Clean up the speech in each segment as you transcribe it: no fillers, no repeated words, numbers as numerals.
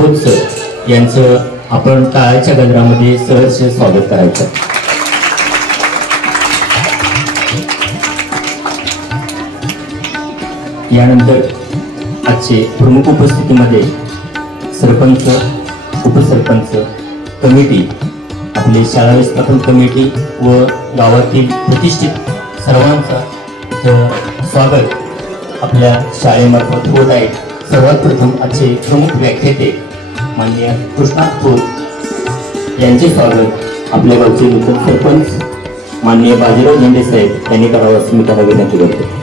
Khot sir यांचं आपण टाळ्याच्या गजरामध्ये सहर्ष स्वागत करायचं. यानंतर आजचे प्रमुख उपस्थितीमध्ये सरपंच, उपसरपंच, कमिटी, आपली शाळा व्यवस्थापन कमिटी व गावातील प्रतिष्ठित सर्वांचा स्वागत आपल्या शाळेमार्फत होत आहे. सर्वात प्रथम आजचे प्रमुख व्याख्याते माननीय कृष्णात खोत यांचे स्वागत आपल्या गावचे नूतन सरपंच माननीय बाजीराव झेंडे साहेब यांनी करावं असं मी त्यांना विनंती करतो.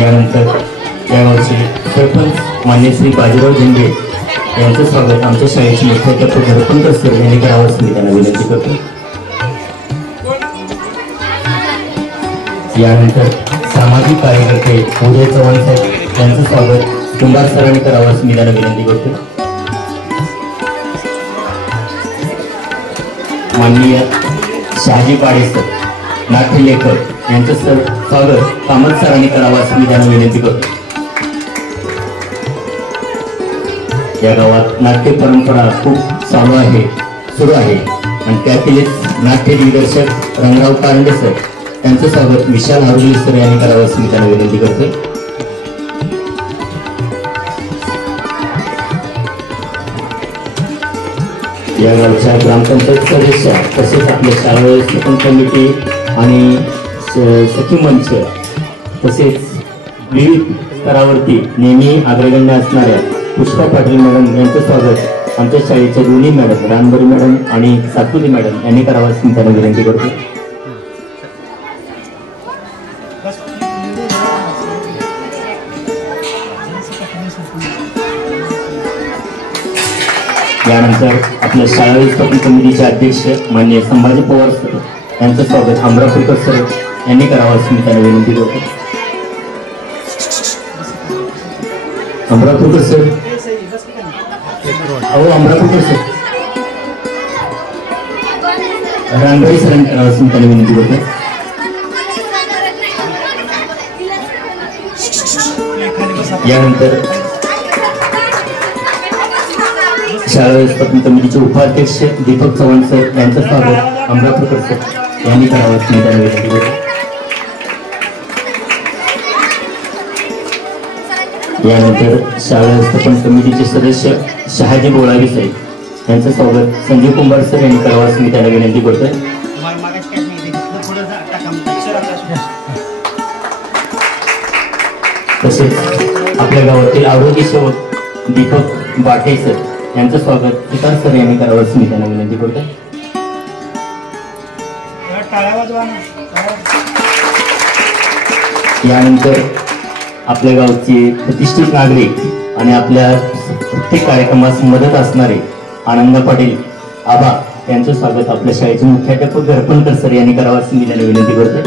यानंतर या गावचे सरपंच मान्य श्री बाजीराव झेंडे यांचं स्वागत आमच्या शाळेचे मुख्याध्यापक सरपंच सर यांनी करावं असं मी त्यांना विनंती करतो. यानंतर सामाजिक कार्यकर्ते उदय चव्हाण साहेब यांचं स्वागत कुंभार सरांनी करावं असं मी त्यांना विनंती करतो. माननीय शहाजी पाडे सर नाट्यलेखक यांचं स्वागत कामत सरांनी करावं असं मी त्यांना विनंती करतो. या गावात नाट्य परंपरा खूप सुरू आहे आणि त्यातीलच नाट्य दिग्दर्शक रंगराव कारंडे सर त्यांचं स्वागत विशाल हारुले सर यांनी करावं असं मी त्यांना विनंती करतोय. या गावच्या ग्रामपंचायत सदस्य तसेच आपल्या शाळा व्यवस्थापन कमिटी आणि सखी मंच तसेच विविध स्तरावरती नेहमी अग्रगण्य असणाऱ्या पुष्पा पाटील मॅडम यांचं स्वागत आमच्या शाळेच्या दोन्ही मॅडम रानबरी मॅडम आणि सातपुते मॅडम यांनी करावं असं मी त्यांना विनंती करतो. यानंतर आपल्या शाळा व्यवस्थापन समितीचे अध्यक्ष माननीय संभाजी पवार सर यांचं स्वागत अमरापूरकर सर यांनी करावं असं मी त्यांना विनंती करतो. अमरापूरकर सर, अहो अमरापूरकर सर, रांगोळी सरांनी करावं असं मी त्यांना विनंती करतो. यानंतर शाळा व्यवस्थापन समितीचे उपाध्यक्ष दीपक चव्हाण सर यांचं स्वागत अमरापूरकर सर यांनी करावं असं मी त्यांना विनंती करतो. यानंतर शाळा व्यवस्थापन समितीचे सदस्य शहाजी बोळावी साहेब यांचं स्वागत संजय कुंभार सर यांनी करावं असं मी त्यांना विनंती करतोय. तसेच आपल्या गावातील आरोग्य सेवक दीपक बाटे सर यांचं स्वागत तुकार सर यांनी करावं असं मी त्यांना विनंती करतोय. यानंतर आपल्या गावचे प्रतिष्ठित नागरिक आणि आपल्या प्रत्येक कार्यक्रमास मदत असणारे आनंद पाटील आबा यांचं स्वागत आपल्या शाळेचे मुख्याध्यापक घरपणकर सर यांनी करावं असं मी त्यांना विनंती करतोय.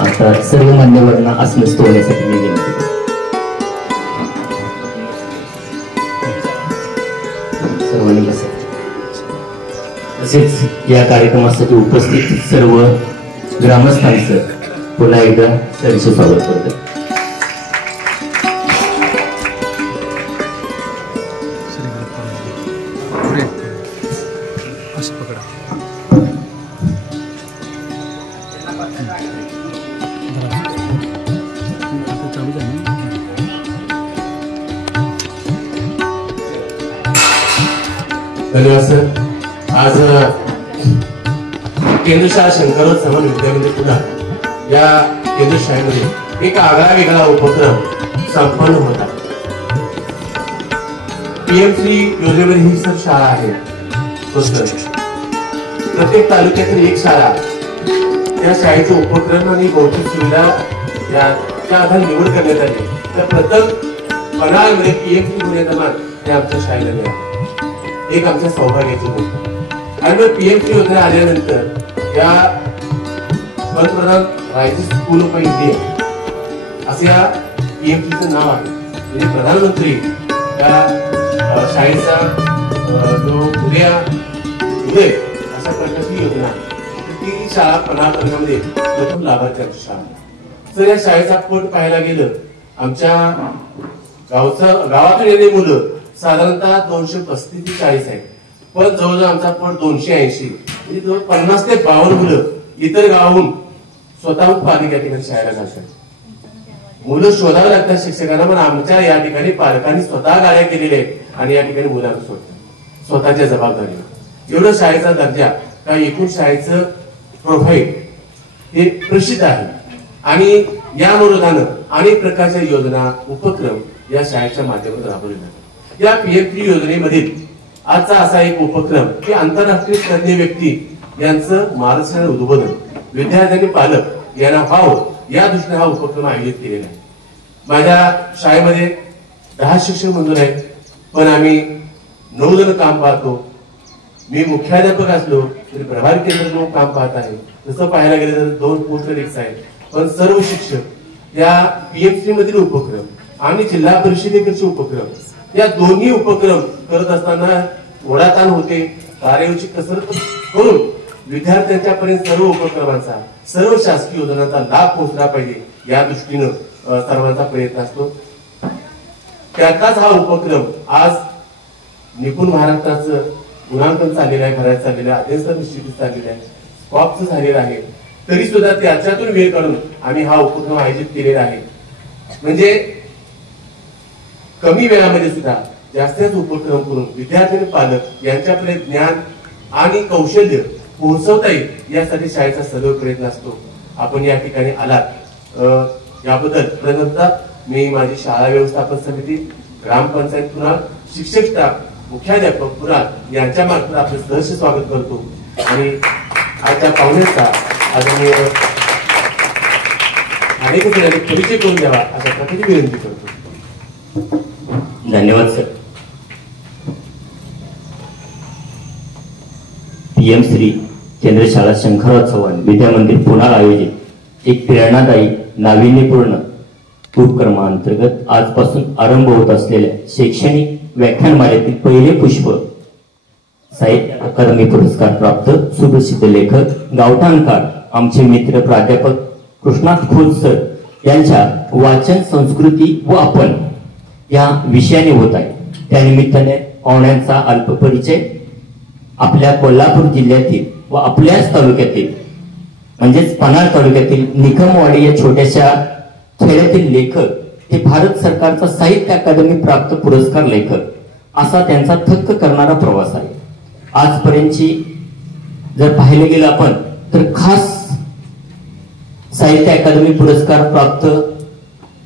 आता सर्व मान्यवरांना आसनस्थ होण्यासाठी मी विनंती करतो. सर्वांनी बसा. तसेच या कार्यक्रमासाठी उपस्थित सर्व ग्रामस्थांचं पुन्हा एकदा सहर्ष स्वागत करतो. धन्यवाद सर. आज केंद्रशाळा शंकरराव चव्हाण विद्यामंदिर पुन्हा या केंद्रशाळेमध्ये एक आगळा वेगळा उपक्रम संपन्न होता. पीएमसी योजनेमध्ये ही सर शाळा आहे. प्रत्येक तालुक्यातील एक शाळा, त्या शाळेचे उपक्रम आणि भौतिक सुविधा याच्या आधारे निवड करण्यात आली. तर प्रथम पन्हाळमध्ये पीएमसी होण्याचा मान हे आमच्या शाळेला मिळाला. एक आमच्या सौभाग्याची गोष्ट. आणि मग पीएमसी योजना आल्यानंतर या पंतप्रधान रायजी स्कूल ऑफ इंडिया असं या पीएमसीचं नाव आहे. म्हणजे प्रधानमंत्री या शाळेचा जो उदय अशा प्रकारची योजना आहे. ती शाळा पन्हाळ तालुक्यामध्ये प्रथम लाभार्थ्यांची शाळा. तर या शाळेचा पट पाहायला गेलं, आमच्या गावातून येणारी मुलं साधारणतः 235 ते 40 आहेत. पण जवळजवळ आमचा पट 280, म्हणजे जवळ 50 ते 52 मुलं इतर गावाहून स्वतःहून पालक या ठिकाणी शाळेला घालतात. मुलं शोधावं लागतात शिक्षकांना, पण आमच्या या ठिकाणी पालकांनी स्वतः गाड्या केलेल्या आहेत आणि या ठिकाणी मुलांना सोडतात स्वतःच्या जबाबदारीने. एवढं शाळेचा दर्जा, का एकूण शाळेचं प्रोफाईल हे प्रसिद्ध आहे. आणि या अनुरोधानं अनेक प्रकारच्या योजना उपक्रम या शाळेच्या माध्यमातून राबवले जातात. या पीएमसी योजनेमधील आजचा असा एक उपक्रम की आंतरराष्ट्रीय तज्ञ व्यक्ती यांचं मार्गदर्शन उद्बोधन विद्यार्थी पालक यांना व्हावं या दृष्टीने हा उपक्रम आयोजित केलेला आहे. माझ्या शाळेमध्ये 10 शिक्षक मंजूर आहेत, पण आम्ही 9 जण काम पाहतो. मी मुख्याध्यापक असलो तरी प्रभारी केंद्र म्हणून काम पाहत आहे. तसं पाहायला गेलं तर 2 पोस्ट रिक्स आहेत, पण सर्व शिक्षक या पीएमसी मधील उपक्रम आणि जिल्हा परिषदेकडचे उपक्रम या दोन्ही उपक्रम करत असताना ओढाताण होते. तारेवरची कसरत करून विद्यार्थ्यांच्या पर्यंत सर्व उपक्रमांचा, सर्व शासकीय योजनांचा लाभ पोहोचला पाहिजे या दृष्टीनं सर्वांचा प्रयत्न असतो. त्याचाच हा उपक्रम आज निपुण महाराष्ट्राचं गुणांकन चाललेलं आहे, भरायचं चाललेलं आहे, अध्ययन निश्चित चाललेलं आहे, स्कॉपचं झालेलं आहे. तरी सुद्धा त्याच्यातून वेळ काढून आम्ही हा उपक्रम आयोजित केलेला आहे. म्हणजे कमी वेळामध्ये सुद्धा जास्त उपक्रम करून विद्यार्थी आणि पालक यांच्यापर्यंत ज्ञान आणि कौशल्य पोहोचवता येईल यासाठी शाळेचा सर्व प्रयत्न असतो. आपण या ठिकाणी आलात याबद्दल प्रथमतः मी माझी शाळा व्यवस्थापन समिती, ग्रामपंचायत पुन्हा, शिक्षक स्टाफ, मुख्याध्यापक पुन्हा यांच्या मार्फत आपलं सहर्ष स्वागत करतो. आणि आजच्या पाहुण्यांचा आदरणीय अनेक जणांनी परिचय करून द्यावा अशा प्रकारची विनंती करतो. धन्यवाद सर. पीएम श्री केंद्र शाळा शंकरराव चव्हाण विद्या मंदिर पुन्हा आयोजित एक प्रेरणादायी नाविन्यपूर्ण उपक्रमांतर्गत आजपासून आरंभ होत असलेल्या शैक्षणिक व्याख्यानमालेतील पहिले पुष्प साहित्य अकादमी पुरस्कार प्राप्त सुप्रसिद्ध लेखक गावठाणकार आमचे मित्र प्राध्यापक कृष्णात खोत सर यांच्या वाचन संस्कृती व आपण या विषयाने होत आहे. त्यानिमित्ताने पाहुण्यांचा अल्प परिचय. आपल्या कोल्हापूर जिल्ह्यातील व आपल्याच तालुक्यातील म्हणजेच पन्हाळ तालुक्यातील निकमवाडी या छोट्याशा खेड्यातील लेखक हे भारत सरकारचा साहित्य अकादमी प्राप्त पुरस्कार लेखक असा त्यांचा थक्क करणारा प्रवास आहे. आजपर्यंतची जर पाहिलं गेलं आपण तर खास साहित्य अकादमी पुरस्कार प्राप्त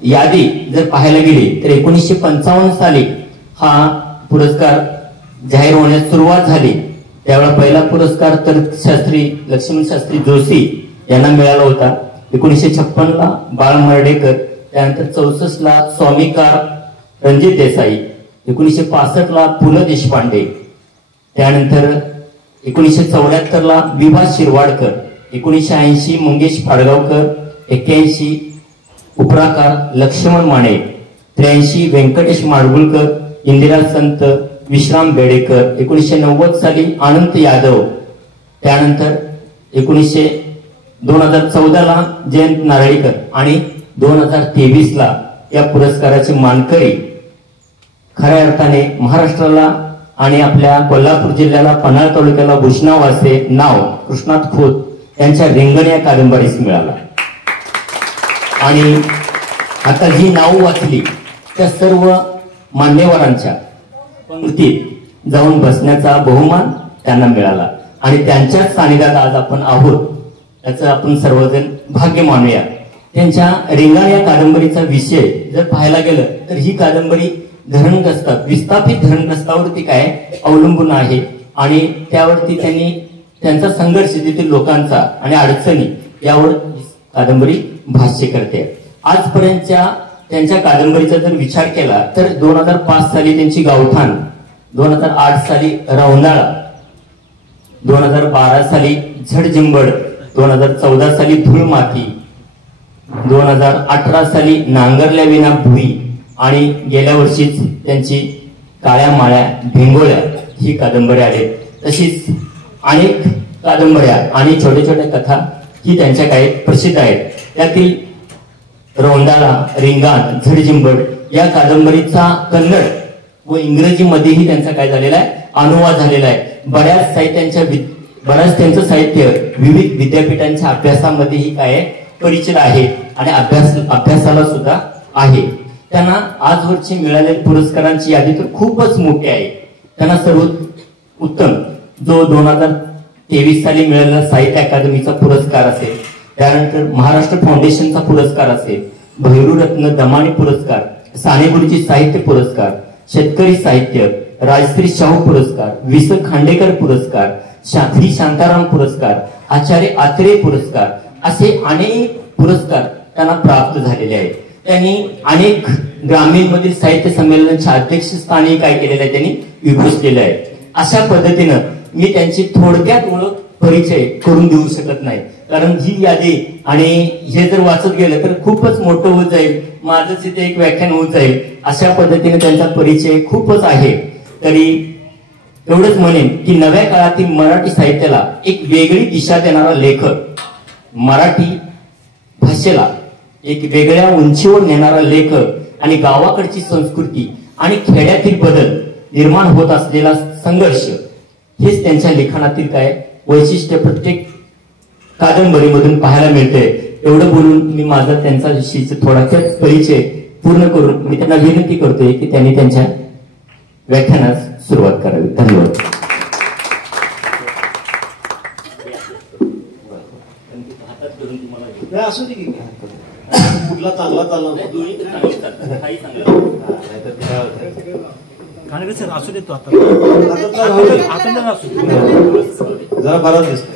यादी जर पाहायला गेली तर 1955 साली हा पुरस्कार जाहीर होण्यास सुरुवात झाली. त्यावेळेला पहिला पुरस्कार तर्कशास्त्री लक्ष्मण शास्त्री जोशी यांना मिळाला होता. 1956 ला बाळ मर्डेकर, त्यानंतर 64 ला स्वामीकार रणजित देसाई, 1965 ला पु ल देशपांडे, त्यानंतर 1974 ला विभा शिरवाडकर, 1980 मंगेश फाडगावकर, 81 उपराकार लक्ष्मण माने, 83 व्यंकटेश माडगुळकर, इंदिरा संत, विश्राम बेडेकर, 1990 साली अनंत यादव, त्यानंतर 2014 ला जयंत नारळीकर आणि 2023 ला या पुरस्काराचे मानकरी खऱ्या अर्थाने महाराष्ट्राला आणि आपल्या कोल्हापूर जिल्ह्याला पन्हाळ तालुक्याला भूषणाव असे नाव कृष्णात खोत यांच्या रिंगण या कादंबरीस मिळाला. आणि आता जी नाव वाचली त्या सर्व मान्यवरांच्या पंक्तीत जाऊन बसण्याचा बहुमान त्यांना मिळाला आणि त्यांच्याच सानिध्यात आज आपण आहोत याचं आपण सर्वजण भाग्य मानूया. त्यांच्या रिंगण या कादंबरीचा विषय जर पाहायला गेलं तर ही कादंबरी धरणग्रस्त विस्थापित धरणग्रस्तावरती काय अवलंबून आहे आणि त्यावरती त्यांनी त्यांचा संघर्ष तेथील लोकांचा आणि अडचणी यावर कादंबरी भाष्य करते. आजपर्यंतच्या त्यांच्या कादंबरीचा जर विचार केला तर 2005 साली त्यांची गावठाण, 2008 साली रौंदाळा, 2012 साली झडजिंबड, 2014 साली धूळ माती, 2018 साली नांगरल्या विना भुई आणि गेल्या वर्षीच त्यांची काळ्या माळ्या भिंगोळ्या ही कादंबरी आले. तशीच अनेक कादंबऱ्या आणि छोट्या छोट्या कथा ही त्यांच्या काही प्रसिद्ध आहेत. त्यातील रौंदाळा, रिंगाण, झडजिंबड या कादंबरीचा कन्नड व इंग्रजीमध्येही त्यांचा काय झालेला आहे अनुवाद झालेला आहे. बऱ्याच त्यांचं साहित्य विविध विद्यापीठांच्या अभ्यासामध्येही काय परिचित आहे आणि अभ्यासाला सुद्धा आहे. त्यांना आजवरची मिळालेल्या पुरस्कारांची यादी तर खूपच मोठी आहे. त्यांना सर्वोत्तम जो 2023 साली मिळालेला साहित्य अकादमीचा पुरस्कार असेल, त्यानंतर महाराष्ट्र फाउंडेशनचा पुरस्कार असेल, भैरूरत्न दमानी पुरस्कार, साने गुरुजी साहित्य पुरस्कार, शेतकरी साहित्य, राजश्री शाहू पुरस्कार, वि. स. खांडेकर पुरस्कार, श्री शांताराम पुरस्कार, आचार्य आत्रे पुरस्कार असे अनेक पुरस्कार त्यांना प्राप्त झालेले आहेत. त्यांनी अनेक ग्रामीण मधील साहित्य संमेलनाच्या अध्यक्षस्थानी काय केलेलं आहे त्यांनी विभूषलेलं आहे. अशा पद्धतीनं मी त्यांची थोडक्यात ओळख परिचय करून देऊ शकत नाही, कारण ही यादी आणि हे जर वाचत गेलं तर खूपच मोठं होत जाईल, माझंच इथे एक व्याख्यान होत जाईल. अशा पद्धतीने त्यांचा परिचय खूपच आहे. तरी एवढंच म्हणेन की नव्या काळातील मराठी साहित्याला एक वेगळी दिशा देणारा लेखक, मराठी भाषेला एक वेगळ्या उंचीवर नेणारा लेखक आणि गावाकडची संस्कृती आणि खेड्यातील बदल निर्माण होत असलेला संघर्ष हेच त्यांच्या लिखाणातील काय वैशिष्ट्य प्रत्येक कादंबरीमधून पाहायला मिळते. एवढं बोलून मी माझा त्यांचा थोडासा परिचय पूर्ण करून मी त्यांना विनंती करतोय की त्यांनी त्यांच्या व्याख्यानास सुरुवात करावी. धन्यवाद. असू दे की कुठला चांगला चालला सर असू देतो आता जरा बराच दिसतो.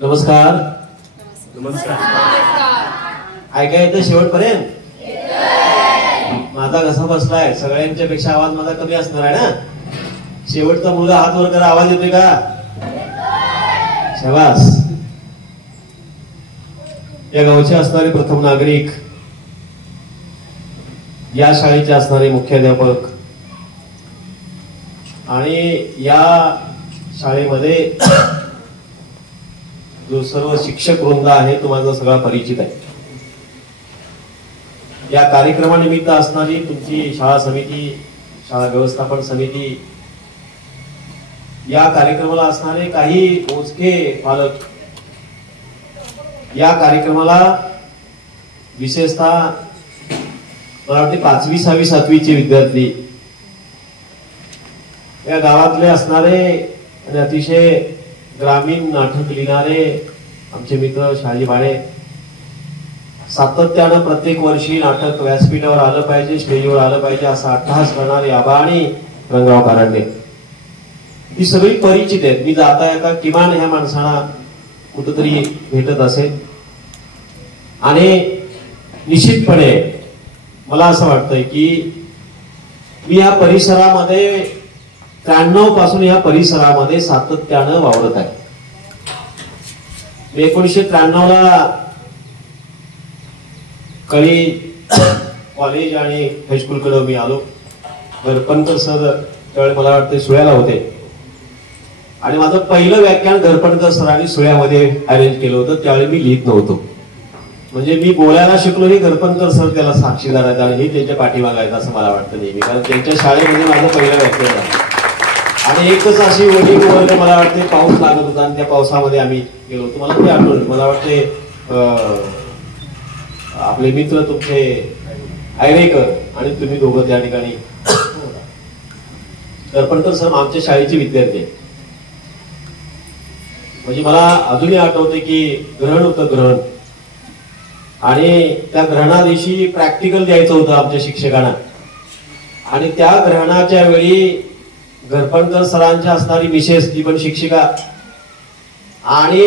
नमस्कार. ऐकाय येतं शेवटपर्यंत? माझा कसा बसलाय सगळ्यांच्या पेक्षा आवाज माझा कमी असणार आहे ना. शेवटचा मुलगा हात वर करा, आवाज येतोय का? शाबास. या गावचे असणारे प्रथम नागरिक, या शाळेचे असणारे मुख्याध्यापक आणि या शाळेमध्ये जो सर्व शिक्षक वृंद आहे तो माझा सगळा परिचित आहे. या कार्यक्रमानिमित्त असणारी तुमची शाळा समिती, शाळा व्यवस्थापन समिती, या कार्यक्रमाला असणारे काही मोजके पालक, या कार्यक्रमाला विशेषतः मला वाटते 5वी 6वी 7वीचे विद्यार्थी, या गावातले असणारे आणि अतिशय ग्रामीण नाटक लिहिणारे आमचे मित्र शहाजी बाळे, सातत्यानं प्रत्येक वर्षी नाटक व्यासपीठावर आलं पाहिजे, स्टेजवर आलं पाहिजे असा अट्टहास करणारे आबा आणि रंगराव कारंडे, ही सगळी परिचित आहेत. मी जाता येता किमान ह्या माणसांना कुठंतरी भेटत असेल आणि निश्चितपणे मला असं वाटतंय की मी या परिसरामध्ये 93 पासून या परिसरामध्ये सातत्यानं वावरत आहे. 1993 ला कळी कॉलेज आणि हायस्कूलकडे मी आलो. गरपणकर सर त्यावेळी मला वाटते सुळ्याला होते आणि माझं पहिलं व्याख्यान गरपणकर सरांनी सुळ्यामध्ये अरेंज केलं होतं. त्यावेळी मी लिहित नव्हतो, म्हणजे मी बोलायला शिकलो हे गरपणकर सर त्याला साक्षीदार आहेत आणि हे त्यांच्या पाठीमागे आहेत असं मला वाटतं नेहमी, कारण त्यांच्या शाळेमध्ये माझं पहिलं व्याख्यान झालं. आणि एकच अशी वडील वर्ग मला वाटते पाऊस लागत होता आणि त्या पावसामध्ये आम्ही गेलो होतो. मला ते आठवलं, मला वाटते आपले मित्र तुमचे आयरेकर आणि तुम्ही दोघं त्या ठिकाणी. गरपणकर सर आमच्या शाळेचे विद्यार्थी आहेत. म्हणजे मला अजूनही आठवते की ग्रहण होतं, ग्रहण, आणि त्या ग्रहणा दिवशी प्रॅक्टिकल द्यायचं होतं आमच्या शिक्षकांना. आणि त्या ग्रहणाच्या वेळी घरपणकर सरांच्या असणारी मिसेस, ती पण शिक्षिका, आणि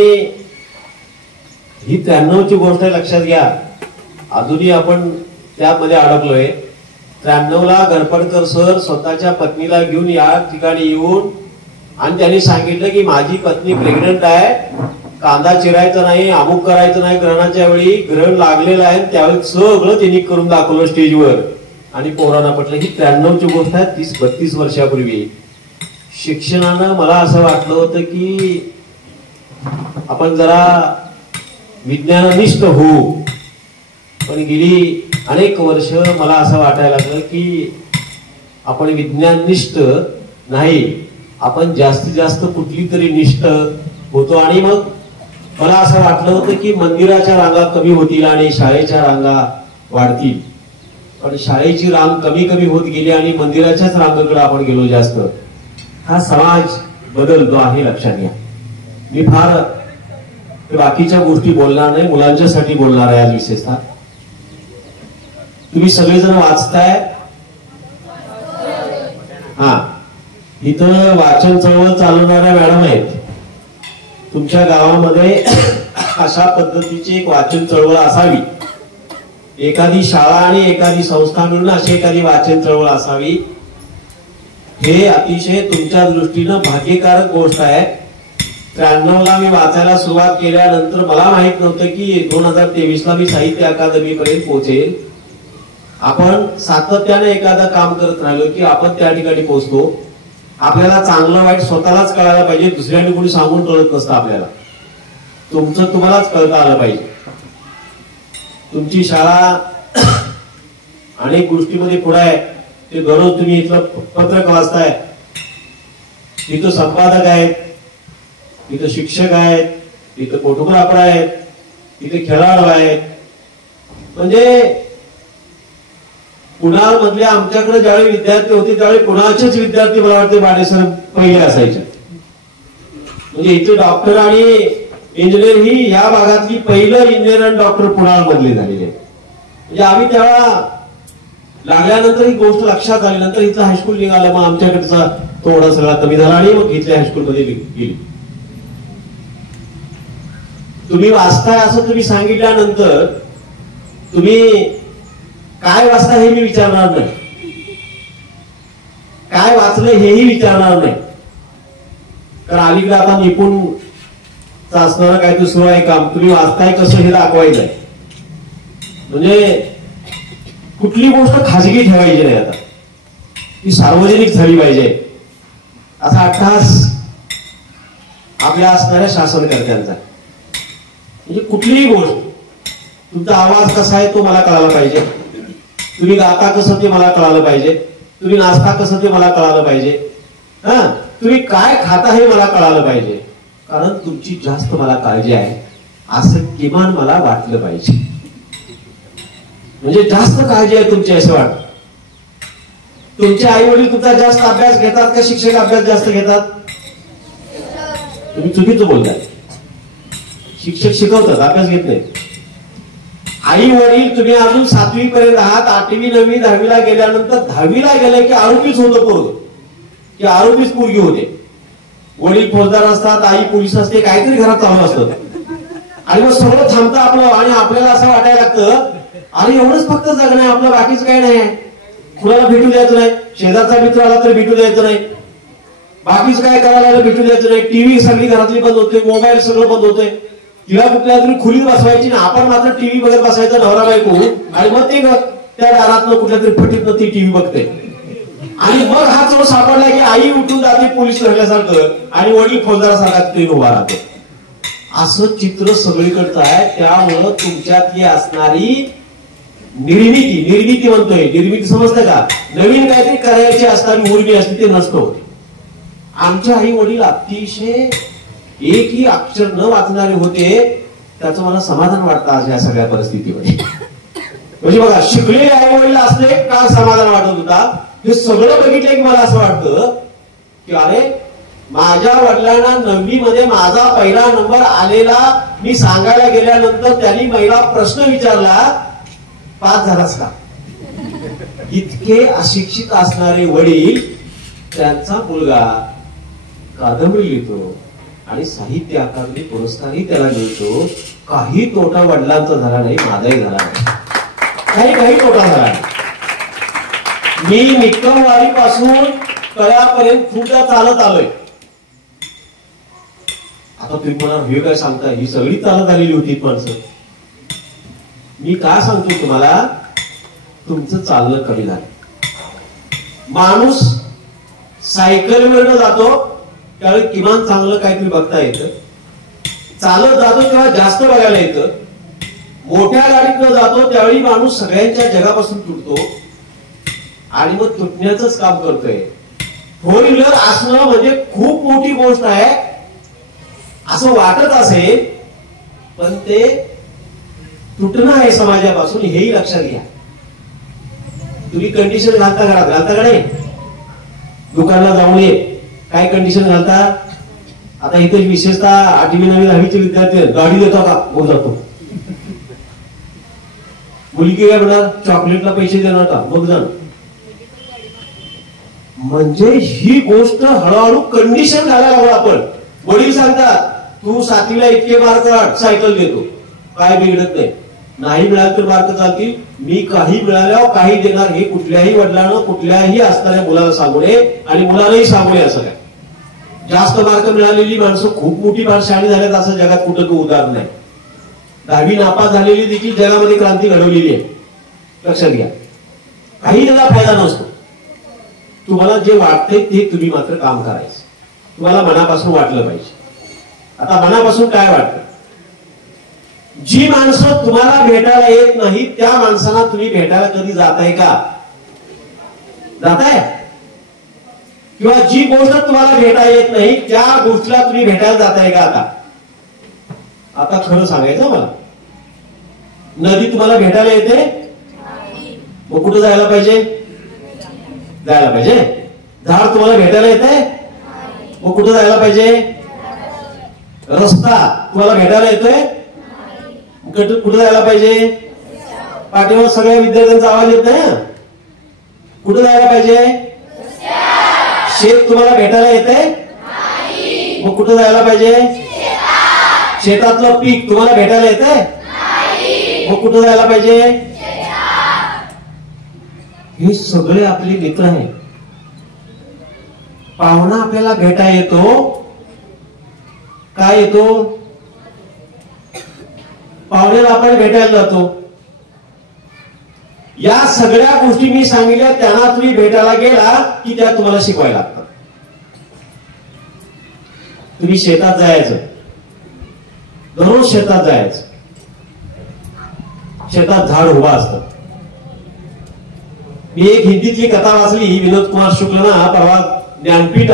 ही 93ची गोष्ट आहे, लक्षात घ्या. अजूनही आपण त्यामध्ये अडकलोय. 93ला घरपणकर सर स्वतःच्या पत्नीला घेऊन या ठिकाणी येऊन आणि त्यांनी सांगितलं की माझी पत्नी प्रेग्नंट आहे, कांदा चिरायचा नाही, अमुक करायचं नाही, ग्रहणाच्या वेळी ग्रहण लागलेलं आहे. त्यावेळी सगळं त्यांनी करून दाखवलं स्टेजवर आणि पोरांना पटलं. ही 93ची गोष्ट आहे, 30-32 वर्षापूर्वी. शिक्षणानं मला असं वाटलं होतं की आपण जरा विज्ञाननिष्ठ होऊ, पण गेली अनेक वर्ष मला असं वाटायला लागलं की आपण विज्ञाननिष्ठ नाही, आपण जास्तीत जास्त कुठली तरी निष्ठ होतो. आणि मग मला असं वाटलं होतं की मंदिराच्या रांगा कमी होतील आणि शाळेच्या रांगा वाढतील, पण शाळेची रांग कमी कमी होत गेली आणि मंदिराच्याच रांगाकडे आपण गेलो जास्त. हा समाज बदल जो आहे लक्षात घ्या. मी फार बाकीच्या गोष्टी बोलणार नाही, मुलांच्यासाठी बोलणार आहे आज विशेषतः. तुम्ही सगळेजण वाचताय, हा, इथं वाचन चळवळ चालवणाऱ्या मॅडम आहेत. तुमच्या गावामध्ये अशा पद्धतीची एक वाचन चळवळ असावी, एखादी शाळा आणि एखादी संस्था मिळून अशी एखादी वाचन चळवळ असावी. हे अतिशय तुमच्या दृष्टीनं भाग्यकारक गोष्ट आहे. 93ला मी वाचायला सुरुवात केल्यानंतर मला माहित नव्हतं की 2023ला मी साहित्य अकादमी पर्यंत पोहोचेल. आपण सातत्याने एखादं काम करत राहिलो की आपण त्या ठिकाणी पोहोचतो. आपल्याला चांगलं वाईट स्वतःलाच कळायला पाहिजे, दुसऱ्याने कोणी सांगून कळत नसतं. आपल्याला तुमचं तुम्हालाच कळता आलं पाहिजे. तुमची शाळा अनेक गोष्टीमध्ये पुढे आहे. ते दररोज तुम्ही इथलं पत्रक वाचताय, इथं संपादक आहेत, इथं शिक्षक आहेत, इथं फोटोग्राफर आहेत, इथे खेळाडू आहेत. म्हणजे पुणार मधल्या आमच्याकडे ज्यावेळी विद्यार्थी होते त्यावेळी पुण्याचेच विद्यार्थी मला वाटते बाणेसर पहिले असायचे. म्हणजे इथे डॉक्टर आणि इंजिनियर ही या भागातली पहिलं इंजिनियर आणि डॉक्टर पुणार मधले झालेले. म्हणजे आम्ही तेव्हा लागल्यानंतर ही गोष्ट लक्षात आली. नंतर इथलं हायस्कूल निघालं, मग आमच्याकडचा थोडा सगळा कमी झाला आणि मग इथल्या हायस्कूलमध्ये गेली. तुम्ही वाचताय असं तुम्ही सांगितल्यानंतर तुम्ही काय वाचता हे मी विचारणार नाही, काय वाचलं हेही विचारणार नाही. कारण अलीकडे आता निपुण असणारं काय ते सुरू आहे काम. तुम्ही वाचताय कसं हे दाखवायचं आहे. म्हणजे कुठली गोष्ट खाजगी ठेवायची नाही, आता ती सार्वजनिक झाली पाहिजे असा अट्टहास आपल्या असणाऱ्या शासनकर्त्यांचा. म्हणजे कुठलीही गोष्ट, तुमचा आवाज कसा आहे तो मला कळायला पाहिजे, तुम्ही गाता कसं ते मला कळालं पाहिजे, तुम्ही नाचता कसं ते मला कळालं पाहिजे, हा, तुम्ही काय खाता हे मला कळालं पाहिजे. कारण तुमची जास्त मला काळजी आहे असं किमान मला वाटलं पाहिजे. म्हणजे जास्त काळजी आहे तुमची असं वाटतं. तुमचे आई वडील तुमचा जास्त अभ्यास घेतात का शिक्षक अभ्यास जास्त घेतात? तुम्ही चुकीचं बोलताय. शिक्षक शिकवतात, अभ्यास घेत नाही. आई वडील तुम्ही अजून 7वी पर्यंत आहात, 8वी 9वी 10वीला गेल्यानंतर 10वीला गेले की आरोपीच होतं पोरग, की आरोपीच पोरगी होते. वडील फौजदार असतात, आई पोलीस असते, काहीतरी घरात चालू असतं आणि मग सगळं थांबतं आपलं. आणि आपल्याला असं वाटायला लागतं अरे एवढंच फक्त जगणं आहे आपलं, बाकीच काही नाही. कुणाला भेटू द्यायचं नाही, शेजारचा मित्र आला तर भेटू द्यायचं नाही, बाकीच काय करायला भेटू द्यायचं नाही. टीव्ही सगळी घरातली बंद होते, मोबाईल सगळं बंद होते. तिला कुठल्या तरी खुलीत बसवायची ना, आपण मात्र टीव्ही बघत बसायचं नवरा बायको. आणि मग ते त्या दारातनं कुठल्या तरी फटीतनं ती टीव्ही बघते. आणि मग हा चोर सापडला की आई उठून जाते पोलीस धरल्यासारखं आणि वडील फौजदारासारखा तिथे उभा राहतो. असं चित्र सगळीकडचं आहे. त्यामुळं तुमच्यातली असणारी निर्मिती म्हणतोय, निर्मिती समजतं का, नवीन काहीतरी करायची असणारी उर्मी असते ते नष्ट होते. आमचे आई वडील अतिशय एकही अक्षर न वाचणारे होते, त्याचं मला समाधान वाटतं आज या सगळ्या परिस्थितीमध्ये. म्हणजे बघा, शिकलेले आई वडील असले का समाधान वाटत होता, हे सगळं बघितलं की मला असं वाटतं की अरे माझ्या वडिलांना 9वी मध्ये माझा पहिला नंबर आलेला मी सांगायला गेल्यानंतर त्यांनी मला प्रश्न विचारला, पास झालास का? इतके अशिक्षित असणारे वडील, त्यांचा मुलगा कादंबरी लिहितो आणि साहित्य अकादमी पुरस्कारही त्याला मिळतो. काही तोटा वडिलांचा झाला नाही, माझाही झाला नाही, काही तोटा झाला नाही. मी निकमवाडी पासून कळ्यापर्यंत खूपदा चालत आलोय. आता तुम्ही मला हे काय सांगताय, ही सगळी चालत आलेली होती माणसं. मी काय सांगतो तुम्हाला, तुमचं चालणं कमी झालं. माणूस सायकलवरनं जातो त्यावेळी किमान चांगलं काहीतरी बघता येतं. चालत जातो तेव्हा जास्त बघायला येतं. मोठ्या गाडीतनं जातो त्यावेळी माणूस सगळ्यांच्या जगापासून तुटतो आणि मग तुटण्याचंच काम करतोय. फोर व्हीलर असणं म्हणजे खूप मोठी गोष्ट आहे असं वाटत असेल, पण ते तुटणं आहे समाजापासून, हेही लक्षात घ्या. तुम्ही कंडिशन घालता घरात, घालता का नाही? दुकानाला जाऊन ये, काय कंडिशन घालता? आता इथे विशेषतः 8वी 9वी 10वीचे विद्यार्थी गाडी देतो का? हो जातो. मुलगी काय म्हणणार? चॉकलेटला पैसे देणार का? मग जा. म्हणजे ही गोष्ट हळूहळू कंडिशन घालायला हवं आपण. वडील सांगतात तू 7वीला इतके मार्क काढ, सायकल देतो, काय बिघडत नाही. नाही मिळालं तर मार्क चालतील, मी काही मिळाल्यावर काही देणार, हे कुठल्याही वडिलांना कुठल्याही असणाऱ्या मुलाला सांगू नये आणि मुलालाही सांगू नये. असं काय जास्त मार्क मिळालेली माणसं खूप मोठी शहाणी झाल्यात असं जगात कुठं उदाहरण नाही. 10वी नापास झालेली देखील जगामध्ये क्रांती घडवलेली आहे, लक्षात घ्या. काही त्याला फायदा नसतो. तुम्हाला जे वाटतंय ते तुम्ही मात्र काम करायचं, तुम्हाला मनापासून वाटलं पाहिजे. आता मनापासून काय वाटतं? जी माणसं तुम्हाला भेटायला येत नाही त्या माणसांना तुम्ही भेटायला कधी जाताय का? जाताय? किंवा जी गोष्ट तुम्हाला भेटायला येत नाही त्या गोष्टीला तुम्ही भेटायला जाताय का? आता खरं सांगायचं मला, नदी तुम्हाला भेटायला येते, मग कुठं जायला पाहिजे? जायला पाहिजे. झाड तुम्हाला भेटायला येते, मग कुठं जायला पाहिजे? रस्ता तुम्हाला भेटायला येतोय, कुठं जायला पाहिजे? पाठीवर सगळ्या विद्यार्थ्यांचा आवाज येत नाही, कुठं जायला पाहिजे? शेत तुम्हाला भेटायला येते, मग कुठं जायला पाहिजे? शेतातलं पीक तुम्हाला भेटायला येते, मग कुठं जायला पाहिजे? हे सगळे आपले मित्र आहेत. पाहुणा आपल्याला भेटायला येतो, काय येतो? पाहुण्याला आपण भेटायला जातो. या सगळ्या गोष्टी मी सांगितल्या, त्यांना तुम्ही भेटायला गेला की त्या तुम्हाला शिकवायला लागतात. तुम्ही शेतात जायचं, दररोज शेतात जायचं, शेतात झाड उभा असतं. मी एक हिंदीतली कथा वाचली, विनोद कुमार शुक्लना परवा ज्ञानपीठ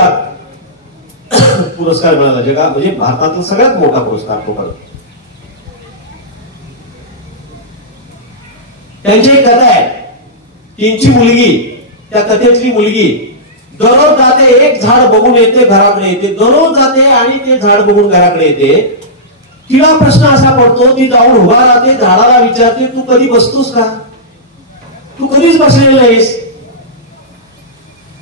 पुरस्कार मिळाला, जगा म्हणजे भारतातील सगळ्यात मोठा पुरस्कार तो. त्यांची एक कथा आहे, त्यांची मुलगी, त्या कथेतली मुलगी दररोज जाते, एक झाड बघून येते, घराकडे येते, दररोज जाते आणि ते झाड बघून घराकडे येते. तिला प्रश्न असा पडतो, ती जाऊन उभा राहते, झाडाला विचारते, तू कधी बसतोस का? तू कधीच बसलेलं नाहीस.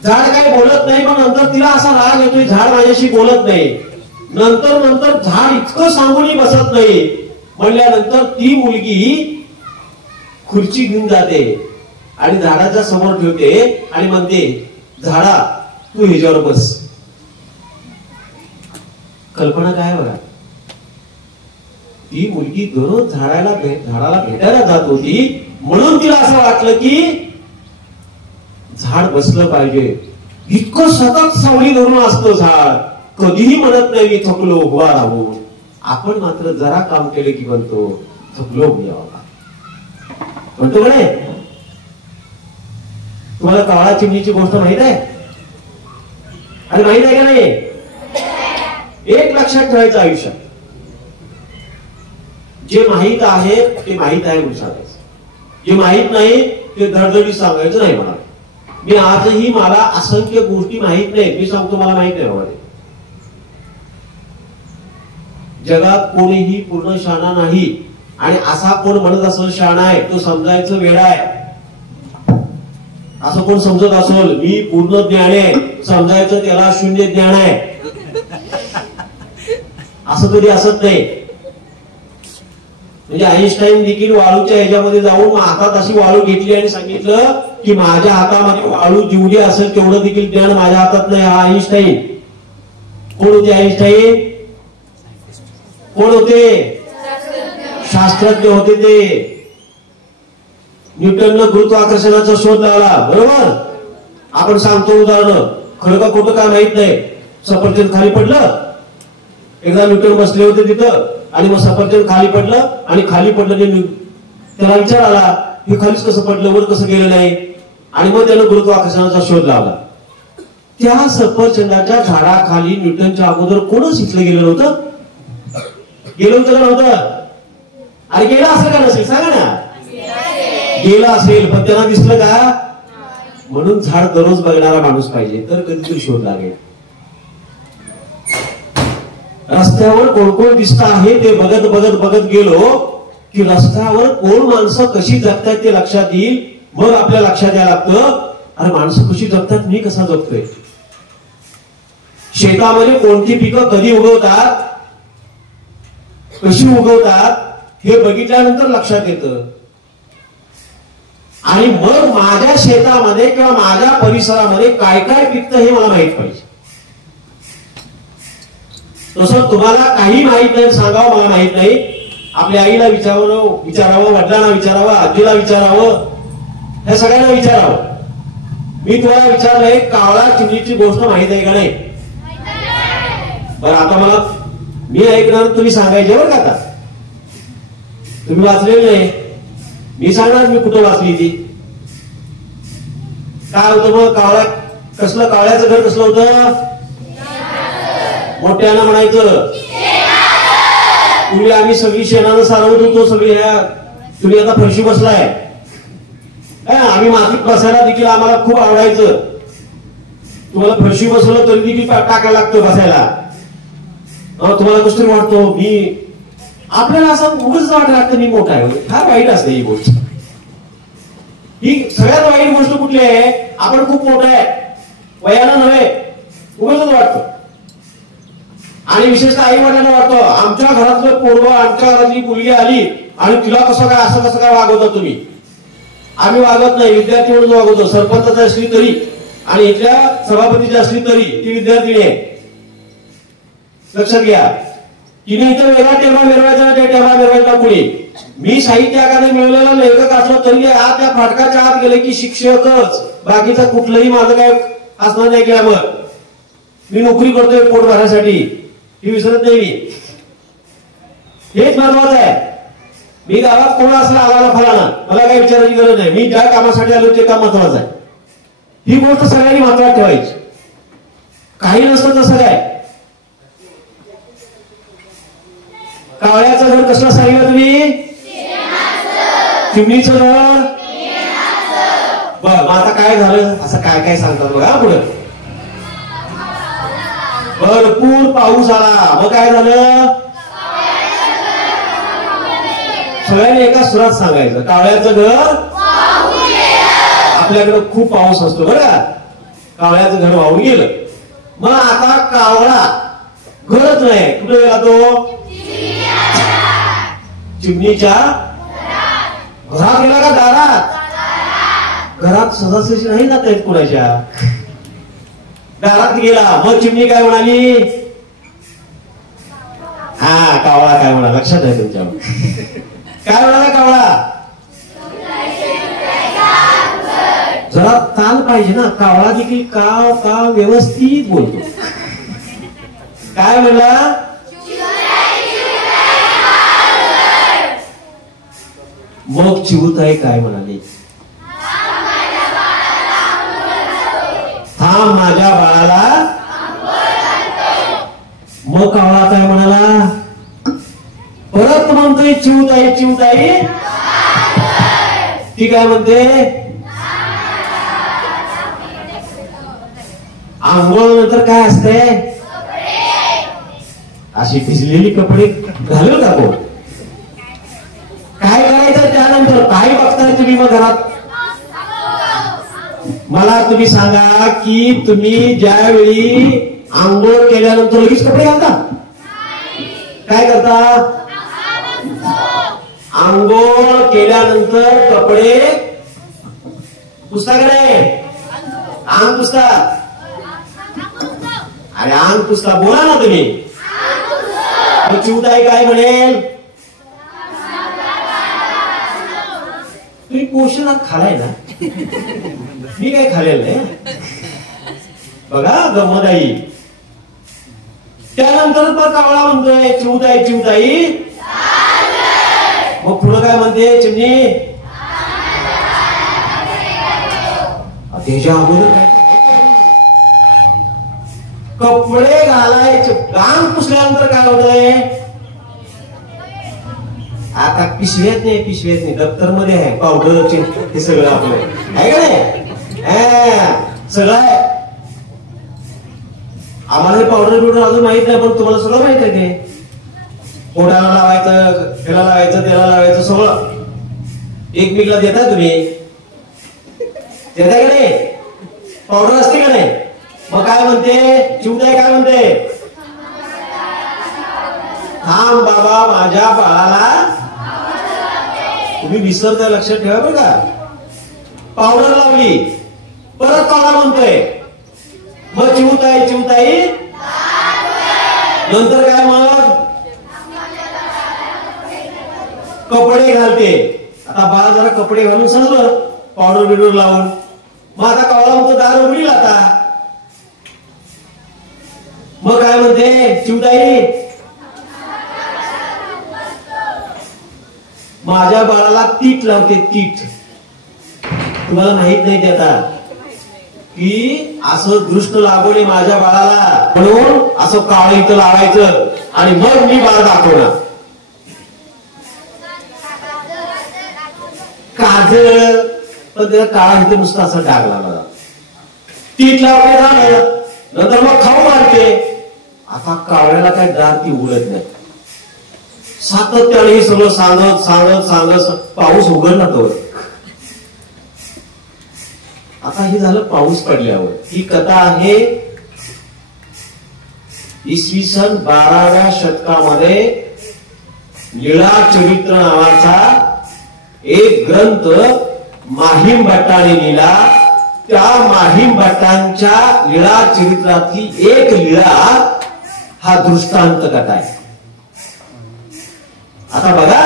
झाड काही बोलत नाही, पण नंतर तिला असा राग येतोय, झाड माझ्याशी बोलत नाही. नंतर झाड इतकं सांगूनही बसत नाही. म्हणल्यानंतर ती मुलगी खुर्ची घेऊन जाते आणि झाडाच्या समोर ठेवते आणि म्हणते, झाडा तू ह्याच्यावर बस. कल्पना काय बघा, ती मुलगी दररोज झाडाला भेटायला जात होती, म्हणून तिला असं वाटलं की झाड बसलं पाहिजे. इतकं सतत सावली धरून असतं झाड, कधीही म्हणत नाही मी थकलो उभा राहून. आपण मात्र जरा काम केलं की म्हणतो थकलो यावं म्हणतो म्हणे. तुम्हाला काळा चिमणीची गोष्ट माहित आहे? आणि माहित आहे का नाही? एक लक्षात ठेवायचं आयुष्यात, जे माहित आहे ते माहित आहे म्हणून सांगायचं, जे माहित नाही ते धडधडी सांगायचं नाही. मला मी आजही मला असंख्य गोष्टी माहित नाहीत, मी सांगतो मला माहित नाही बाबा. जगात कोणीही पूर्ण शहाणा नाही, आणि असा कोण म्हणत असेल शहाणा आहे तो समजायचं वेडा आहे. असं कोण समजत असेल मी पूर्ण ज्ञान आहे, समजायचं त्याला शून्य ज्ञान आहे. असं कधी असत नाही. म्हणजे आईन्स्टाईन देखील वाळूच्या ह्याच्यामध्ये जाऊन हातात अशी वाळू घेतली आणि सांगितलं की माझ्या हातामध्ये वाळू जेवढी असेल तेवढं देखील ज्ञान माझ्या हातात नाही. हा आईन्स्टाईन. कोण होते आईन्स्टाईन? कोण होते? शास्त्रज्ञ होते ते. न्यूटननं गुरुत्वाकर्षणाचा शोध लावला, बरोबर. आपण सांगतो उदाहरण, खरं का खोटं काय माहित नाही. सफरचंद खाली पडलं. एकदा न्यूटन बसले होते तिथं आणि मग सफरचंद खाली पडलं आणि खाली पडलं. त्याला विचार आला हे खालीच कसं पडलं, वर कसं गेलं नाही. आणि मग त्यानं गुरुत्वाकर्षणाचा शोध लावला. त्या सफरचंदाच्या झाडाखाली न्यूटनच्या अगोदर कोणच इथलं गेलं नव्हतं. गेलं होतं का नव्हतं? अरे गेलं असेल का नसेल सांगा ना. गेलं असेल पण त्यांना दिसलं का? म्हणून झाड दररोज बघणारा माणूस पाहिजे तर कधीतरी शोध लागेल. रस्त्यावर कोण कोण दिसत आहे ते बघत बघत बघत गेलो की रस्त्यावर कोण माणसं कशी जगतात ते लक्षात येईल. मग आपल्या लक्षात यायला लागतं अरे माणसं कशी जगतात, मी कसा जगतोय. शेतामध्ये कोणती पिकं कधी उगवतात, कशी उगवतात हे बघितल्यानंतर लक्षात येतं. आणि मग माझ्या शेतामध्ये किंवा माझ्या परिसरामध्ये काय काय पिकतं हे मला माहित पाहिजे. तसं तुम्हाला काही माहित नाही सांगावं मला माहित नाही. आपल्या आईला विचारावं, वडिलांना विचारावं, आजीला विचारावं, हे सगळ्यांना विचारावं. मी तुम्हाला विचारलंय कावळा चिमणीची गोष्ट माहित आहे का नाही? बरं आता मला मी ऐकणार, तुम्ही सांगायचे बरं का. आता तुम्ही वाचलेलं नाही, मी सांगणार मी कुठं वाचली ती. काय होतं मग कावळा कसलं, कावळ्याचं घर कसलं होतं? मोठ्यानं म्हणायचं. तुम्ही आम्ही सगळी शेणानं सारवत होतो सगळी. तुम्ही आता फरशी बसलाय. आम्ही मातीत बसायला देखील आम्हाला खूप आवडायचं. तुम्हाला फरशी बसवलं तरी देखील टाकायला लागतं बसायला. तुम्हाला गोष्टी वाटतो मी, आपल्याला असं उगाच वाटत लागतं मी मोठा आहे. फार वाईट असते ही गोष्ट. ही सगळ्यात वाईट गोष्ट कुठली आहे? आपण खूप मोठा आहे वयानं नव्हे, उगाच वाटतं. आणि विशेषतः आई वडिलांना वाटतं आमच्या घरातलं पोरगं, आमच्या घरातली मुलगी आली आणि तिला कसं काय असं कसं काय वागवता तुम्ही. आम्ही वागत नाही, विद्यार्थी म्हणून वागवतो. सरपंचाची असली तरी आणि इथल्या सभापतीची असली तरी ती विद्यार्थी आहे. लक्षात घ्या. तिने इथं वेगळा टेबा मिरवायचा, त्या टेबा मिरवायचा कुणी. मी साहित्य अकादमी मिळवलेला लेखक असलो तरी आत त्या फाटकाच्या आत गेले की शिक्षकच, बाकीचं कुठलंही माझं काय असणार नाही. केला मग मी नोकरी करतोय पोट भरण्यासाठी, ही विसरत नाही मी. हेच महत्वाचं आहे. मी गावात कोण असला आला फलाना, मला काही विचारायची गरज नाही. मी ज्या कामासाठी आलो ते काम महत्वाचं आहे. ही गोष्ट सगळ्यांनी महत्वात ठेवायची. काही नसतं तसं काय. कावळ्याचं घर कसलं सांगितलं तुम्ही? चिमणीचं घर. बर मग आता काय झालं, असं काय काय सांगतात बघा पुढे. भरपूर पाऊस आला, मग काय झालं? सगळ्यांनी एका सुरात सांगायचं कावळ्याचं घर. आपल्याकडे खूप पाऊस असतो बरं का. कावळ्याचं घर वाहून गेलं. मग आता कावळा घरच नाही, कुठे गेला तो? चिमणीच्या घरात गेला का दारात? घरात सहजासहजी नाही जात आहेत कुणाच्या. दारात गेला. मग चिमणी काय म्हणाली? हा कावळा काय म्हणाला लक्षात आहे तुमच्या? काय म्हणाला कावळा? जरा ताल पाहिजे ना. कावळा देखील काव काव व्यवस्थित बोलतो. काय म्हणला? मग चिवताई काय म्हणाले? थांब माझ्या बाळाला. मग कावळा काय म्हणाला? परत म्हणतोय चिवताई चिवताई. ती काय म्हणते? आंघोळ नंतर काय असते? अशी भिजलेली कपडे घालून टाको. काय करायचं त्यानंतर? काय बघताय तुम्ही मग घरात? मला तुम्ही सांगा की तुम्ही ज्यावेळी आंघोळ केल्यानंतर लगेच कपडे घालता? काय करता? आंघोळ केल्यानंतर कपडे पुसता का नाही? अंग पुसता? अरे अंग पुसता बोला ना तुम्ही. चिवताई काय म्हणेल? तुम्ही पोषणात खालाय ना, मी काय खाल्लेलं नाही. बघा गमदाई. त्यानंतर पण कावळा म्हणतोय चिवताई चिवताई. मग पुढं काय म्हणते चिमणी? त्याच्या अगोदर काय? कपडे घालायचे. अंग पुसल्यानंतर काय होतंय? आता पिशव्यात नाही दप्तर मध्ये आहे पावडरचे. हे सगळं आपलं आहे का नाही? सगळं आहे. आम्हाला हे पावडर बिवडर अजून माहित नाही, पण तुम्हाला सगळं माहित आहे. ते पोटाला लावायचं, त्याला लावायचं, त्याला लावायचं, सगळं एकमेकला देता तुम्ही? देताय का नाही? पावडर असते का नाही? मग काय म्हणते चिवताई? काय म्हणते? थांब बाबा माझ्या बाळाला. तुम्ही विसरता, लक्षात ठेवा बरं का. पावडर लावली, परत कावळा म्हणतोय. मग चिवताई चिवताई. नंतर काय? मग कपडे घालते. आता बाळा जरा कपडे घालून सजलं पावडर बिडर लावून. मग आता कावळा म्हणतो दार उघडील आता. मग काय म्हणते चिवताई? माझ्या बाळाला तीट लावते. तीट तुम्हाला माहित नाही ते आता की असं दृष्ट लागू नये माझ्या बाळाला, म्हणून असं काळ इथं लावायचं आणि मग मी बाळ दाखवणार. काजळ पण त्या काळा इथे नुसतं असं डाग लावला. तीट लावते झालं. नंतर मग खाऊ मारते. आता कावळ्याला काय दार ती उघडत नाही. सातत्याने हे सगळं सांगत सांगत सांगत पाऊस उघडला तो. आता हे झालं पाऊस पडल्यावर. ही कथा आहे इसवी सन 12व्या शतकामध्ये लीळा चरित्र नावाचा एक ग्रंथ माहीम भट्टाने लिहिला. त्या माहीम भट्टांच्या लीळा चरित्रातली एक लीळा हा दृष्टांत कथा आहे. आता बघा,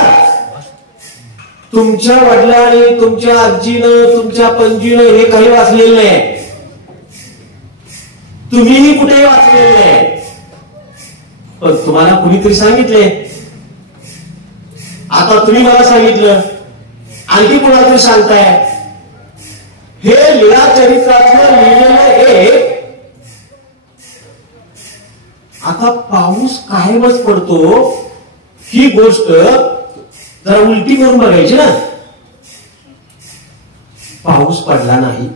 तुमच्या वडिलांनी, तुमच्या आजीनं, तुमच्या पणजीनं हे काही वाचलेलं नाही. तुम्हीही कुठेही वाचलेलं नाही. पण तुम्हाला कुणीतरी सांगितले. आता तुम्ही मला सांगितलं, आणखी कुणाला तरी सांगताय. हे लीळा चरित्रातलं लिहिलेलं एक. आता पाऊस कायमच पडतो ही गोष्ट जरा उलटी करून बघायची ना. पाऊस पडला नाही,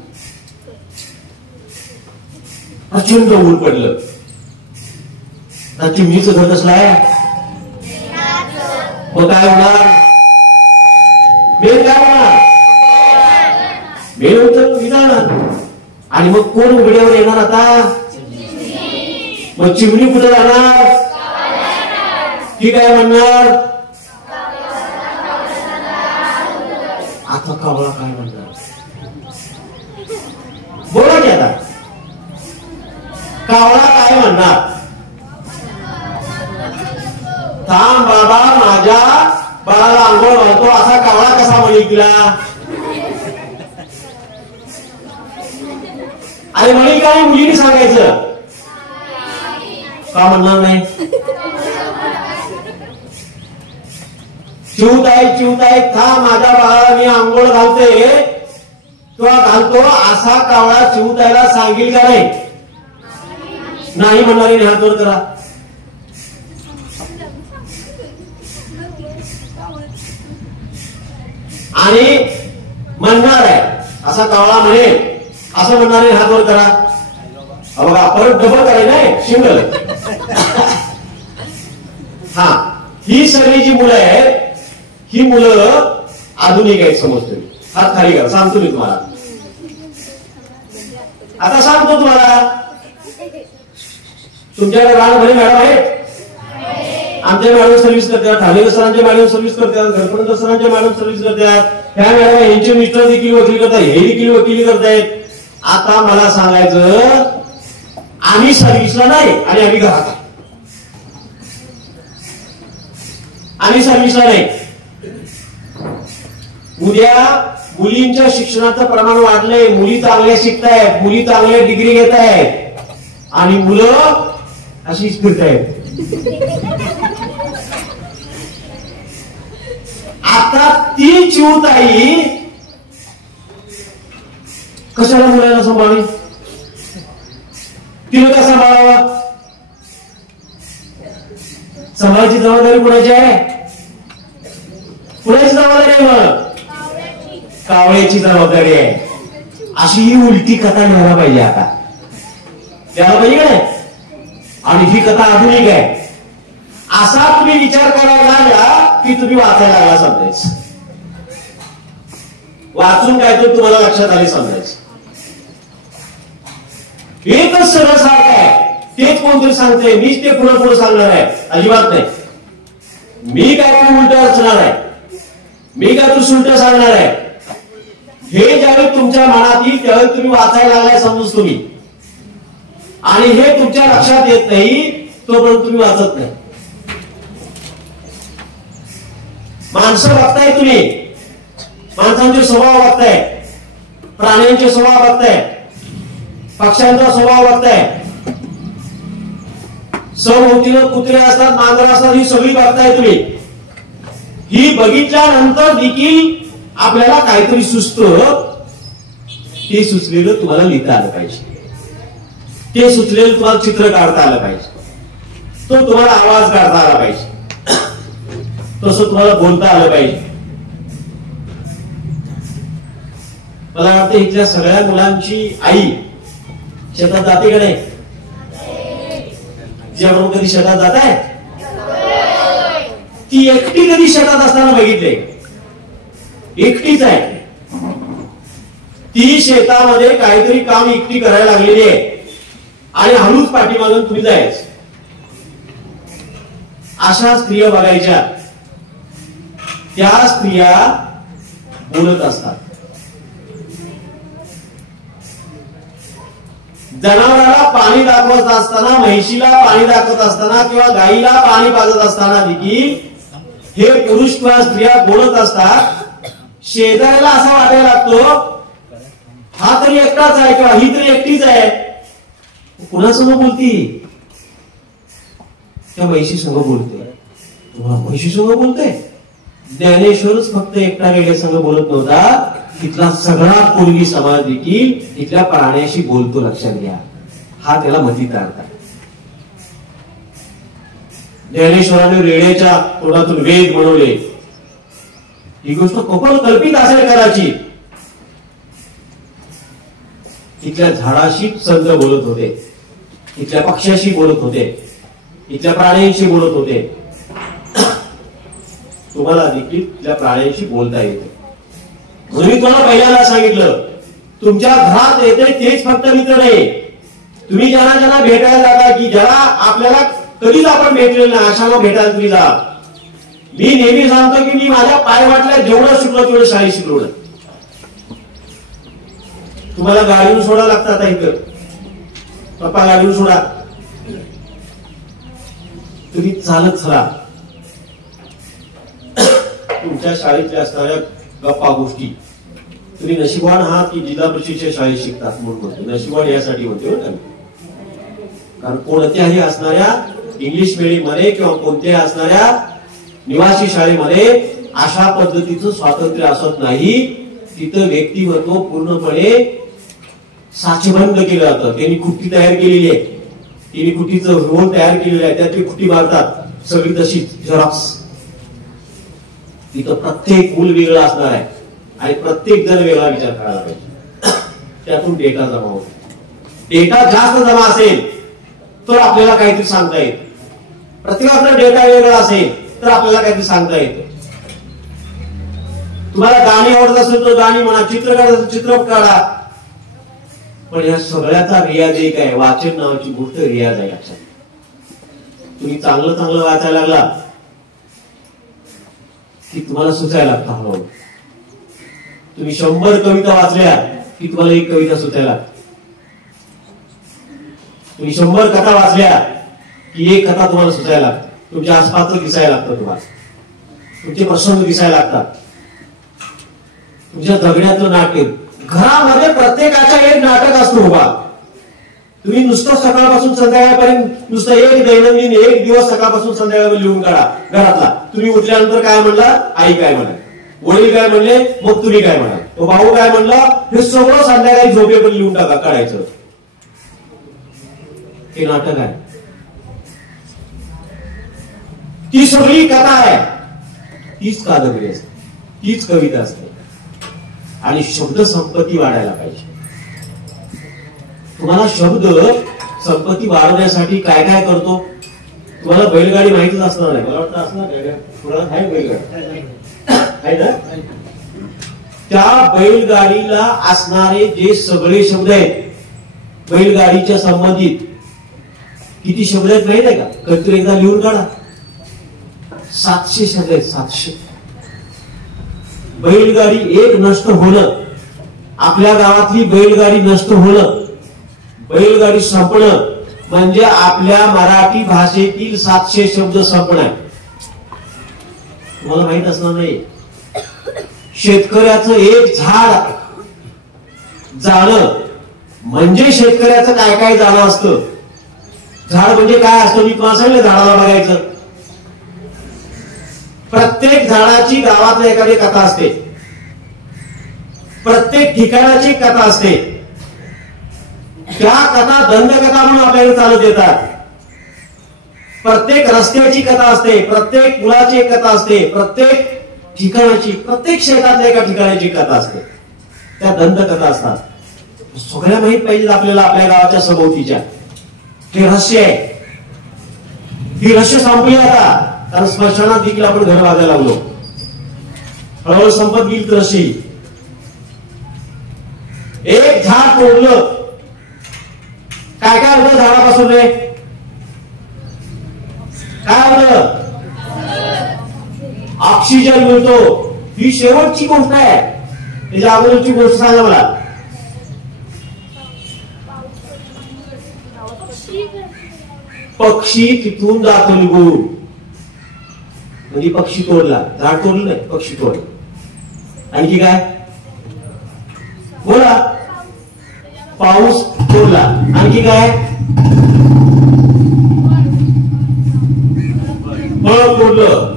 प्रचंड ऊन पडलं. चिमणीचं घर कसलाय? मग काय होणार? मेन काय होणार? मेन होतं विजाणार. आणि मग कोण उघड्यावर येणार आता? मग चिमणी कुठे जाणार? ती काय म्हणणार? आता कावळा काय म्हणणार? बोला की आता. कावळा काय म्हणणार? थांब बाबा माझ्या बाळाला आंघोळ घालतो असा कावळा कसा म्हणेल तिला? आणि म्हणेल काय? मुलीने सांगायचं का? म्हणणार नाही. चिवताई चिवताई थांब माझ्या बाळाला मी आंघोळ घालते किंवा घालतो असा कावळा चिवताईला सांगेल का नाही? नाही म्हणणारी हात वर करा. आणि म्हणणार आहे असा कावळा म्हणेल असं म्हणणारे हात वर करा. बघा परत डबल करायचं नाही, सिंगल. हा, ही सगळी जी मुलं आहेत ही मुलं आधुनिक आहेत समजतो मी. हात खाली करा, सांगतो मी तुम्हाला. आता सांगतो तुम्हाला, तुमच्याकडे राणभरे मॅडम आहेत, आमच्या मॅडम सर्व्हिस करतात, ठाणे सरांच्या मॅडम सर्व्हिस करतात, गणपत सरांच्या मॅडम सर्व्हिस करतात, ह्या मॅडम यांचे मिस्टर देखील वकील करतात, हे देखील वकिली करतायत. आता मला सांगायचं, आम्ही सर्व्हिसला नाही आणि आम्ही घरात आहे. आम्ही सर्व्हिसला नाही. उद्या मुलींच्या शिक्षणाचं प्रमाण वाढलंय, मुली चांगल्या शिकतायत, मुली चांगल्या डिग्री घेत आहेत आणि मुलं अशीच फिरतायत. आता ती चिवताई कशाला मुलांना सांभाळली, तिला का सांभाळावा? सांभाळायची जबाबदारी कुणाची आहे? कुणाची जबाबदारी आहे? मग कावळ्याची जबाबदारी आहे. अशी ही उलटी कथा लिहायला पाहिजे, आता द्यायला पाहिजे काय? आणि ही कथा आधुनिक आहे असा तुम्ही विचार करायला लागला की तुम्ही वाचायला लागला समजायचं. वाचून काय तर तुम्हाला लक्षात आले समजायचं. एकच सरळ सारखं आहे, तेच कोणतरी सांगते, मीच ते पुढे पुढे सांगणार आहे, अजिबात नाही. मी काय तू उलट असणार आहे, मी काय तू सुलट सांगणार आहे. हे ज्यावेळी तुमच्या मनात येईल त्यावेळी तुम्ही वाचायला लागलाय समजून तुम्ही, आणि हे तुमच्या लक्षात येत नाही तोपर्यंत तुम्ही वाचत नाही. माणसं बघताय तुम्ही, माणसांचे स्वभाव बघताय, प्राण्यांचे स्वभाव बघताय, पक्ष्यांचा स्वभाव बघताय, सभोवतीनं कुत्रे असतात, मांजर असतात, ही सगळी बघताय तुम्ही. ही बघितल्यानंतर देखील आपल्याला काहीतरी सुचतं. ते सुचलेलं तुम्हाला लिहिता आलं पाहिजे, ते सुचलेलं तुम्हाला चित्र काढता आलं पाहिजे, तो तुम्हाला आवाज काढता आला पाहिजे, तसं तुम्हाला बोलता आलं पाहिजे. मला वाटतं इथल्या सगळ्या मुलांची आई शेतात जाते का नाही? ज्याबरोबर कधी शेतात जात आहे, ती एकटी कधी शेतात असताना बघितले? एकटीच आहे ती. शेतामध्ये काहीतरी काम एकटी करायला लागलेली आहे आणि हळूच पाठीमागून तुम्ही जायचं. अशा स्त्रिया बघायच्या, त्या स्त्रिया बोलत असतात. जनावराला पाणी दाखवत असताना, म्हैशीला पाणी दाखवत असताना किंवा गाईला पाणी पाजत असताना देखील हे पुरुष किंवा स्त्रिया बोलत असतात. शेजाऱ्याला असा वाटायला लागतो, हा तरी एकटाच आहे किंवा ही तरी एकटीच आहे. कुणासंग बोलती? त्या म्हैशी संग बोलते. तुम्हाला म्हैशी संग बोलते? ज्ञानेश्वरच फक्त एकटा वेगळ्या संग बोलत नव्हता, तिथला सगळा पूर्वी समाज देखील तिथल्या प्राण्याशी बोलतो. लक्षात घ्या, हा त्याला मतीत अर्थ आहे. ज्ञानेश्वराने रेड्याच्या तोंडातून वेद बनवले. ही गोष्ट कल्पित असेल कदाचित. तिथल्या झाडाशी संत बोलत होते, इथल्या पक्ष्याशी बोलत होते, इथल्या प्राण्यांशी बोलत होते. तुम्हाला देखील इथल्या प्राण्यांशी बोलता येते. म्हणून मी तुम्हाला पहिल्यांदा सांगितलं, तुमच्या घरात येते तेच फक्त मित्र नाही. तुम्ही ज्यांना ज्यांना भेटायला जाता, की ज्याला आपल्याला कधीच आपण भेटलेलं नाही, अशाला भेटायला तुम्ही जा. मी नेहमी सांगतो की मी माझ्या पायवाटल्या जेवढं शिकलो तेवढं शाळेत शिकलो. तुम्हाला गाडीवर सोडा लागतात इथं, पप्पा गाडीवर सोडा, तुम्ही चालत चला. तुमच्या शाळेतल्या असणाऱ्या गप्पा गोष्टी, तुम्ही नशिबवान आहात की जिल्हा परिषदेच्या शाळेत शिकतात. म्हणून नशिबवान यासाठी म्हणते बरं, कारण कोणत्याही असणाऱ्या इंग्लिश मीडियममध्ये किंवा कोणत्याही असणाऱ्या निवासी शाळेमध्ये अशा पद्धतीचं स्वातंत्र्य असत नाही. तिथं व्यक्तिमत्व पूर्णपणे साचेबंद केलं जातं. त्यांनी खुट्टी तयार केलेली आहे, त्यांनी खुट्टीचं रोल तयार केलेलं आहे, त्यात ते खुट्टी मारतात सगळी तशीच झेरॉक्स. तिथं प्रत्येक मूल वेगळं असणार आहे आणि प्रत्येक जण वेगळा विचार करायला पाहिजे. त्यातून डेटा जमा होतो. डेटा जास्त जमा असेल तर आपल्याला काहीतरी सांगता येईल. प्रत्येकाचा डेटा वेगळा असेल तर आपल्याला काहीतरी सांगता येतं. तुम्हाला गाणी आवडत असेल तर गाणी म्हणा, चित्र काढत असेल चित्र काढा. पण या सगळ्याचा रियाज एक आहे, वाचन नावाची गोष्ट रियाज आहे. लक्षात तुम्ही चांगलं चांगलं वाचायला लागला की तुम्हाला सुचायला लागतं हळूहळू. तुम्ही 100 कविता वाचल्या की तुम्हाला एक कविता सुचायला लागते. तुम्ही 100 कथा वाचल्या की एक कथा तुम्हाला सुचायला लागते. तुमच्या आसपासचं दिसायला लागतं, तुम्हाला तुमचे प्रसंग दिसायला लागतात. तुमच्या जगण्याचं नाटक, घरामध्ये प्रत्येकाचा एक नाटक असतो उभा. तुम्ही नुसतं सकाळपासून संध्याकाळपर्यंत नुसतं एक दैनंदिन एक दिवस सकाळपासून संध्याकाळपर्यंत लिहून काढा घरातला. तुम्ही उठल्यानंतर काय म्हणला, आई काय म्हणाल, वडील काय म्हणले, मग तुम्ही काय म्हणाल, तो भाऊ काय म्हणला, हे सगळं संध्याकाळी झोपेपर्यंत लिहून टाका, काढायचं. हे नाटक आहे. ती सगळी कथा आहे, तीच कादंबरी असते, तीच कविता असते. आणि शब्द संपत्ती वाढायला पाहिजे. तुम्हाला शब्द संपत्ती वाढवण्यासाठी काय काय करतो, तुम्हाला बैलगाडी माहितीच असणार नाही, मला वाटतं असणार आहे बैलगाडी आहे ना. त्या बैलगाडीला असणारे जे सगळे शब्द आहेत बैलगाडीच्या संबंधित किती शब्द आहेत माहित आहे का? कधीतरी एकदा लिहून काढा. 700 शब्द आहेत. 700. बैलगाडी एक नष्ट होणं, आपल्या गावातली बैलगाडी नष्ट होणं, बैलगाडी संपणं म्हणजे आपल्या मराठी भाषेतील 700 शब्द संपणं. तुम्हाला माहित असणार नाही. शेतकऱ्याचं एक झाड जाणं म्हणजे शेतकऱ्याचं काय काय जाणं असतं. झाड म्हणजे काय असतं मी तुम्हाला सांगितलं, झाडाला बघायचं. प्रत्येक झाडाची गावातली एखादी कथा असते, प्रत्येक ठिकाणाची कथा असते. त्या कथा दंतकथा म्हणून आपल्याला चालत येतात. प्रत्येक रस्त्याची कथा असते, प्रत्येक मुलाची एक कथा असते, प्रत्येक ठिकाणाची, प्रत्येक शेतातल्या एका ठिकाणाची कथा असते. त्या दंतकथा असतात. सगळ्या माहित पाहिजे आपल्याला आपल्या गावाच्या सभोवतीच्या. हे रहस्य आहे. ही रहस्य संपली आता, कारण स्मशानात देखील आपण घर बांधायला लागलो. हळूहळू संपत गेली तशी. एक झाड तोडलं, काय काय होतं झाडापासून रे? काय होतं? ऑक्सिजन मिळतो. ही शेवटची गोष्ट आहे. त्याच्या अगोदरची गोष्ट सांगा मला. पक्षी तिथून जातो निघून. म्हणजे पक्षी तोडला, झाड तोडलं नाही, पक्षी तोडलं. आणखी काय बोला? पाऊस तोडला. आणखी काय? फळ तोडलं.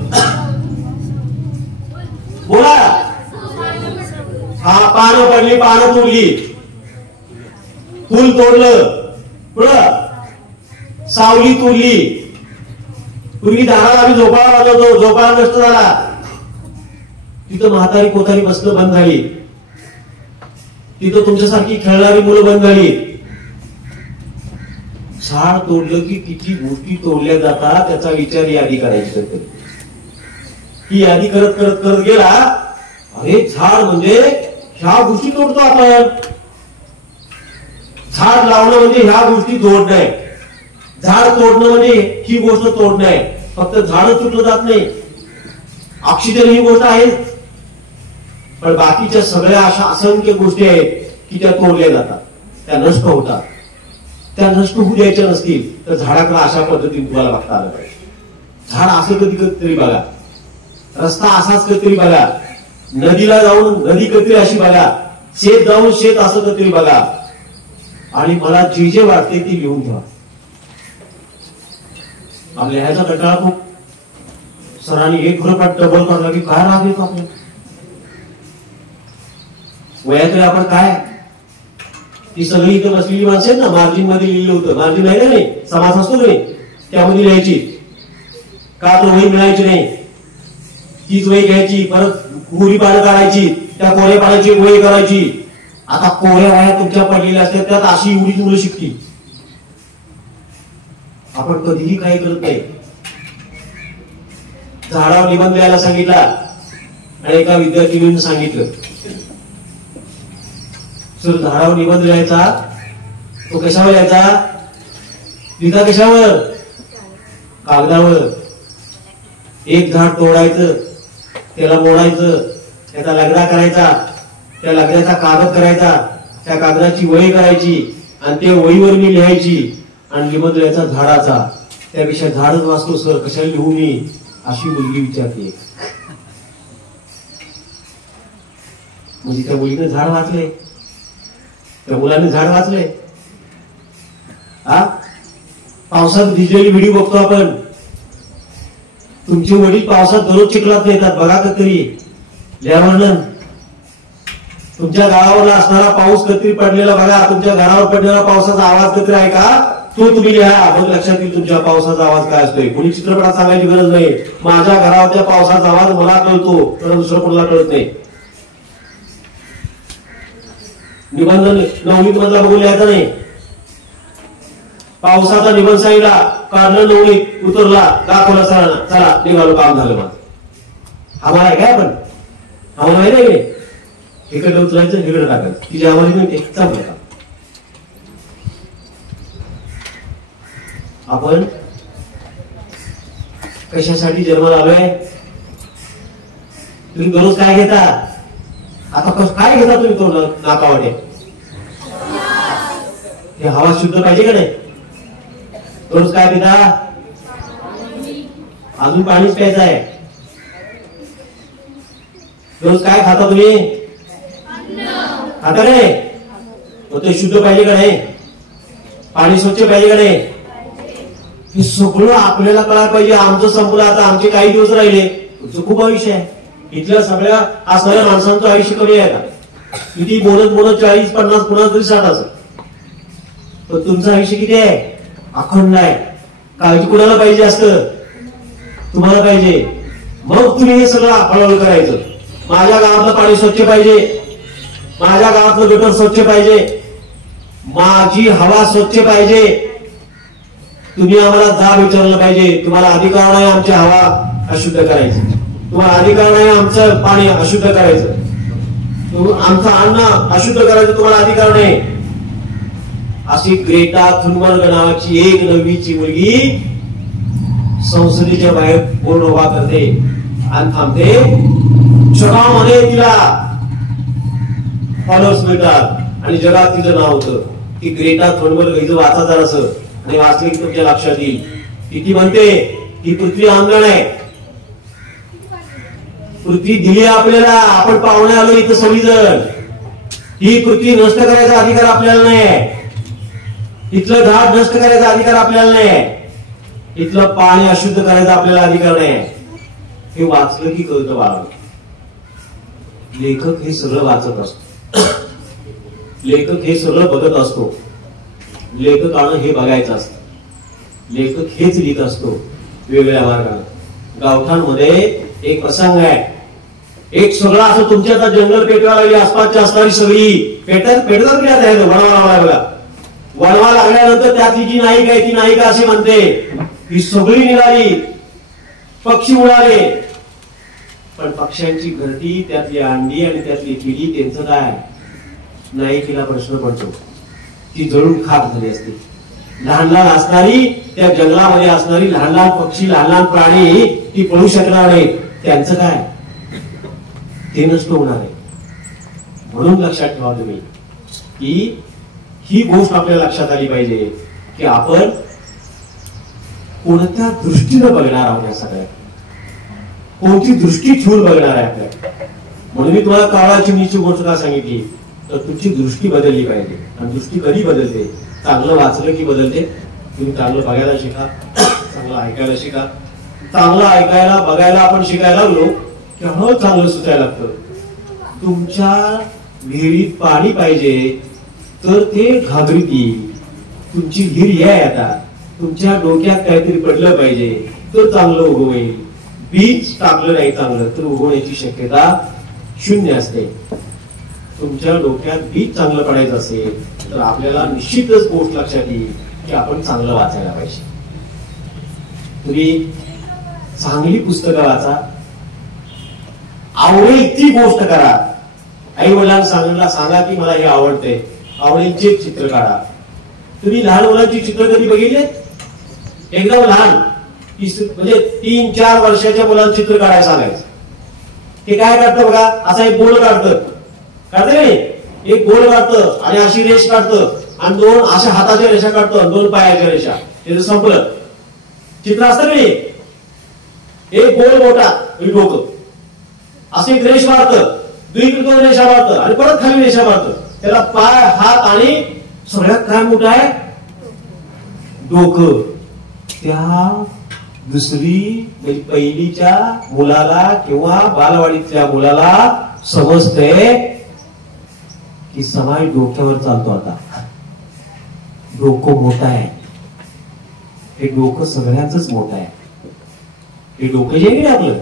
बोला. हा पानं पडली, पानं तोडली. फुल तोडलं. पुढं सावली तोडली. पूर्वी दाराला आम्ही झोपाळा बांधतो, झोपाळा नष्ट झाला. तिथं म्हातारी कोतारी बसणं बंद झाली. तिथं तुमच्यासारखी खेळणारी मुलं बंद झाली. झाड तोडलं की किती गोष्टी तोडल्या जातात त्याचा विचार यादी करायची. ही यादी करत करत करत गेला. अरे झाड म्हणजे ह्या गोष्टी तोडतो आपण. झाड लावणं म्हणजे ह्या गोष्टी तोडणं आहे. झाड तोडणं म्हणजे ही गोष्ट तोडणं आहे. फक्त झाड तुटलं जात नाही. ऑक्सिजन ही गोष्ट आहे, पण बाकीच्या सगळ्या अशा असंख्य गोष्टी आहेत की त्या तोडल्या जातात, त्या नष्ट होतात. त्या नष्ट होऊ द्यायच्या नसतील तर झाडाकडे अशा पद्धतीने तुम्हाला बघता आलं पाहिजे. झाड असं कधीतरी बघा, रस्ता असाच कधीतरी बघा, नदीला जाऊन नदी कधीतरी अशी बघा, शेत जाऊन शेत असं कधीतरी बघा. आणि मला जे जे वाटते ते लिहून ठेवा. आपल्या ह्याचा कंटाळा खूप. सरांनी एक गृहपाठ डबल करला की काय राग येतो आपल्याला. वयाकडे आपण काय, ती सगळी इथं बसलेली माणसं आहेत ना, मार्जिन मध्ये लिहिलं होतं. मार्जिन आहे ना, नाही समाज असतो नाही, त्यामध्ये लिहायची. का तर वही मिळायची नाही, तीच वही घ्यायची, परत कोरी पानं काढायची, त्या कोऱ्या पाण्याची वही करायची. आता कोऱ्या वह्या तुमच्या पडलेल्या असतात, त्यात अशी एवढी मुलं शिकतील. आपण कधीही काही करत नाही. झाडावर निबंध लिहायला सांगितला आणि एका विद्यार्थिनीने सांगितलं सर झाडावर निबंध लिहायचा तो कशावर लिहायचा लिहिता कशावर कागदावर एक झाड तोडायचं त्याला मोडायचं त्याचा लगडा करायचा त्या लगड्याचा कागद करायचा त्या कागदाची वही करायची आणि ते वहीवर मी लिहायची आणि निबंध लिहायचा झाडाचा त्यापेक्षा झाडच वाचतो सर कशाला लिहू मी अशी मुलगी विचारते म्हणजे त्या मुलीने झाड वाचले त्या मुलाने झाड वाचले हा पावसात भिजलेली व्हिडिओ बघतो आपण तुमचे वडील पावसात दररोज चिखलात नेतात बघा कधी लिहा तुमच्या गावावर असणारा पाऊस कधी पडलेला बघा तुमच्या घरावर पडलेला पावसाचा आवाज कधी आहे का तो तुम्ही लिहा मग लक्षात येईल तुमच्या पावसाचा आवाज काय असतोय कोणी चित्रपटात सांगायची गरज नाही माझ्या घरावरच्या पावसाचा आवाज मला कळतो तर दुसरं कोणाला कळत नाही निबंध नवनीत मधला बघून लिहायचा नाही पावसाचा निबंध सांगितला काढलं नवनीत उतरला दाखवला सरांना चला निघालो काम झालं माझं आम्हाला आहे काय आपण आम्हाला माहिती नाही इकडे उतरायचं इकडे टाकायचं तिची आम्हाला माहिती चांगलं का आपण कशासाठी जन्माला आलोय तुम्ही दररोज काय घेता आता काय घेता तुम्ही तो नाकावाटे हे हवा शुद्ध पाहिजे का नाही दररोज काय पिता अजून पाणीच प्यायचं आहे रोज काय खाता तुम्ही खाता नाही ते शुद्ध पाहिजे का नाही पाणी स्वच्छ पाहिजे का नाही हे सगळं आपल्याला कळायला पाहिजे आमचं संपलं आता आमचे काही दिवस राहिले तुमचं खूप आयुष्य आहे इथल्या सगळ्या असणाऱ्या माणसांचं आयुष्य कमी आहे का किती बोलत 40-50 कुणाच तरी 60 असं पण तुमचं आयुष्य किती आहे अखंड आहे काळजी कुणाला पाहिजे असतं तुम्हाला पाहिजे मग तुम्ही हे सगळं हळूहळू करायचं माझ्या गावातलं पाणी स्वच्छ पाहिजे माझ्या गावातलं गटर स्वच्छ पाहिजे माझी हवा स्वच्छ पाहिजे तुम्ही आम्हाला जाब विचारलं पाहिजे तुम्हाला अधिकार नाही आमची हवा अशुद्ध करायची तुम्हाला अधिकार नाही आमचं पाणी अशुद्ध करायचं आमचं अन्न अशुद्ध करायचं तुम्हाला अधिकार नाही अशी ग्रेटा थुनबर्ग नावाची एक 9वीची मुलगी संसदेच्या बाहेर बोर्ड उभा करते आणि थांबते जगामध्ये तिला फॉलोअर्स मिळतात आणि जगात तिचं नाव होतं ती ग्रेटा थुनबर्ग हिचं वाचा जरासं आणि वाचले की तुमच्या लक्षात येईल ती म्हणते ही पृथ्वी अंगण आहे पृथ्वी दिली आपल्याला आपण पाहुणे आलो इथं सगळीजण ही पृथ्वी नष्ट करायचा अधिकार आपल्याला नाही इथलं झाड नष्ट करायचा अधिकार आपल्याला नाही इथलं पाणी अशुद्ध करायचा आपल्याला अधिकार नाही हे वाचलं की कळतं बाळा लेखक हे सगळं वाचत असतो लेखक हे सगळं बघत असतो लेखकानं हे बघायचं असतं लेखक हेच लिहित असतो वेगवेगळ्या मार्गाने गावठांमध्ये एक प्रसंग आहे एक सगळं असं तुमच्या आता जंगल पेटवा लागली आसपासची असणारी सगळी पेटत बघा वणवा लागल्यानंतर त्यातली जी नायिका आहे ती नायिका अशी म्हणते ही सगळी निघाली पक्षी उडाले पण पक्ष्यांची घरटी त्यातली अंडी आणि त्यातली किडी त्यांचं काय नायिकेला प्रश्न पडतो ती जळून खाक झाली असते लहान लहान असणारी त्या जंगलामध्ये असणारी लहान लहान पक्षी लहान लहान प्राणी ती पळू शकणार नाही त्यांचं काय ते नष्ट होणार आहे म्हणून लक्षात ठेवा तुम्ही की ही गोष्ट आपल्याला लक्षात आली पाहिजे की आपण कोणत्या दृष्टीनं बघणार आहोत या सगळ्या कोणती दृष्टी ठेवून बघणार आहे आपल्या म्हणून मी तुम्हाला काळा चिमणीची गोष्ट का सांगितली तर तुमची दृष्टी बदलली पाहिजे आणि दृष्टी कधी बदलते चांगलं वाचलं की बदलते तुम्ही चांगलं बघायला शिका चांगलं ऐकायला शिका चांगलं ऐकायला बघायला आपण शिकायला लागलो की हळू चांगलं सुचायला लागतं तुमच्या विहिरीत पाणी पाहिजे तर ते घागरीती तुमची विहीर आहे आता तुमच्या डोक्यात काहीतरी पडलं पाहिजे तर चांगलं उगवेल बीज टाकलं नाही चांगलं तर उगवण्याची शक्यता 0 असते तुमच्या डोक्यात बीज चांगलं पडायचं असेल तर आपल्याला निश्चितच गोष्ट लक्षात येईल की आपण चांगलं वाचायला पाहिजे तुम्ही चांगली पुस्तकं वाचा, आवडेल ती गोष्ट करा. आई वडिलांना सांगा की मला हे आवडते, आवडेल ते चित्र काढा. तुम्ही लहान मुलांची चित्र कधी बघितले? एकदम लहान म्हणजे 3-4 वर्षाच्या मुलांचं चित्र काढायला सांगायचं. ते काय काढतं बघा, असा एक गोल काढतं नाही, एक गोल काढतं आणि अशी रेष काढतं आणि 2 अशा हाताच्या रेषा काढतं, 2 पायाच्या रेषा. त्याचं संपलं चित्र असतं नाही. एक गोल मोठा डोकं, असं एक रेष मारतं, 2 रेषा मारतं आणि परत खाली रेषा मारतं. त्याला पाय, हात आणि सगळ्यात काय मोठं आहे? डोकं. त्या दुसरी म्हणजे पहिलीच्या मुलाला किंवा बालवाडीतल्या मुलाला समजते की समाज डोक्यावर चालतो. आता डोकं मोठं आहे, हे डोकं सगळ्यांचंच मोठं आहे. हे डोकं जे आहे आपलं,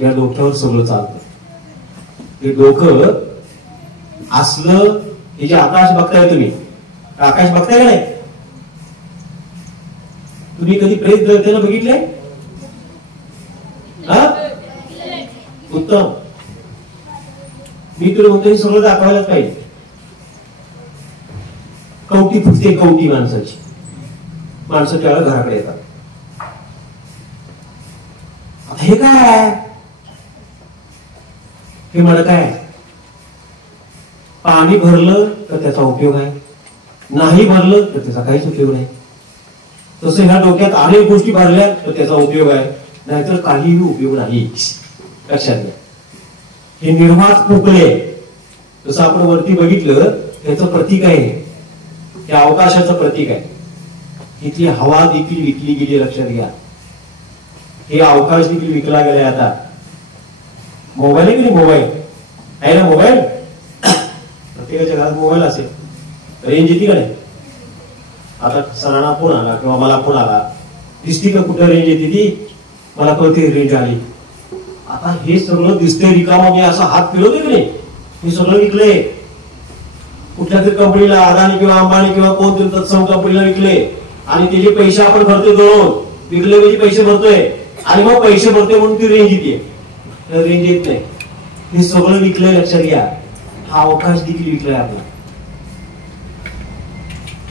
या डोक्यावर सगळं चालतं. हे डोकं असलं, हे जे आकाश बघताय तुम्ही, आकाश बघताय का नाही? तुम्ही कधी प्रेत जळताना बघितलंय? उत्तम. मी तुला म्हणतो हे सगळं दाखवायलाच पाहिजे. कवटी फुटते, कवटी माणसाची. माणसं त्यावेळेला घराकडे येतात. आता हे काय आहे? हे मला काय, पाणी भरलं तर त्याचा उपयोग आहे, नाही भरलं तर त्याचा काहीच उपयोग नाही. तसं ह्या डोक्यात अनेक गोष्टी भरल्या तर त्याचा उपयोग आहे, नाहीतर काहीही उपयोग नाही. लक्षात घ्या. हे निर्वात पोकळे, जसं आपण वरती बघितलं, त्याचं प्रतीक आहे. हे अवकाशाचं प्रतीक आहे. इथली हवा देखील विकली गेली. लक्षात घ्या. हे अवकाश देखील विकला गेलाय. आता मोबाईल आहे की नाही? मोबाईल आहे ना? मोबाईल प्रत्येकाच्या घरात मोबाईल असेल, रेंज येते का नाही? आता सरांना फोन आला किंवा मला फोन आला, दिसती का कुठं रेंज येते? ती मला कळते रेंज आली. आता हे सगळं दिसतंय रिकामा, मी असा हात फिरवते की नाही, हे सगळं विकले. कुठल्या तरी कंपनीला, अदानी किंवा अंबानी किंवा कोणतरी तत्सम कंपनीला विकले आणि त्याचे पैसे आपण भरतोय. दोन विकले म्हणजे पैसे भरतोय आणि मग पैसे भरतोय म्हणून ती रेंज येते. रेंज येत नाही. हे सगळं विकलंय. लक्षात घ्या. हा अवकाश देखील विकलाय आपला.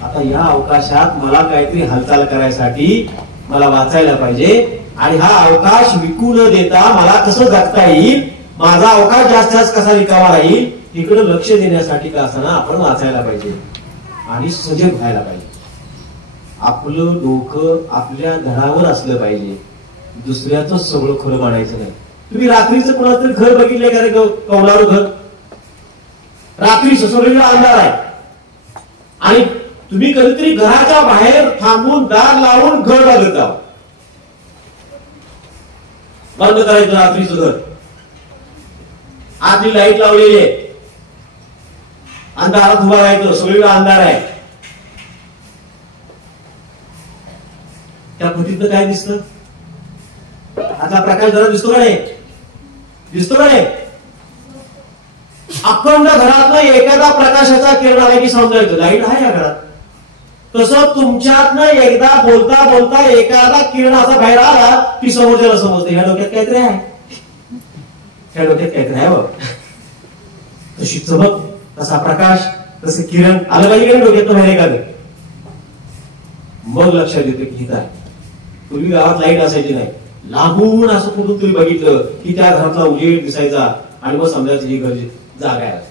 आता या अवकाशात मला काहीतरी हालचाल करायसाठी मला वाचायला पाहिजे आणि हा अवकाश विकू न देता मला कसं जगता येईल, माझा अवकाश जास्त जास्त कसा रिकामा राहील, इकडे लक्ष देण्यासाठी का असताना आपण वाचायला पाहिजे आणि सजग व्हायला पाहिजे. आपलं डोकं आपल्या धडावर असलं पाहिजे. दुसऱ्याचं सगळं खरं मानायचं नाही. तुम्ही रात्रीचं कोणाचं तरी घर बघितलंय का रे? कौलारू घर. रात्रीचं सगळीकडे अंधार आहे आणि तुम्ही कधीतरी घराच्या बाहेर थांबून दार लावून घर बघत आहात. बंद करायचं रात्रीचं घर. आतली लाईट लावलेली आहे, अंधारात उभा राहायचं. सगळीकडे अंधार आहे. त्या फटीतनं काय दिसतं? आता प्रकाश जरा दिसतो का नाही? दिसतो का नाही? अखंड घरातनं एखादा प्रकाशाचा किरण आला की समजायचं लाईट आहे या घरात. तसं तुमच्यातनं एकदा बोलता बोलता एखादा किरण असा बाहेर आला की समोरच्याला समजते ह्या डोक्यात काहीतरी आहे, ह्या डोक्यात काहीतरी आहे बघ. तशी चमक, तसा प्रकाश, तसे किरण आलं पाहिजे का डोक्यात बाहेर एखादं. मग लक्षात येतं की हित आहे. पूर्वी गावात लाईट असायची नाही. लागून असं कुठून तरी बघितलं की त्या घरातला उजेड दिसायचा आणि मग समजायचं ही घर जागा आहे.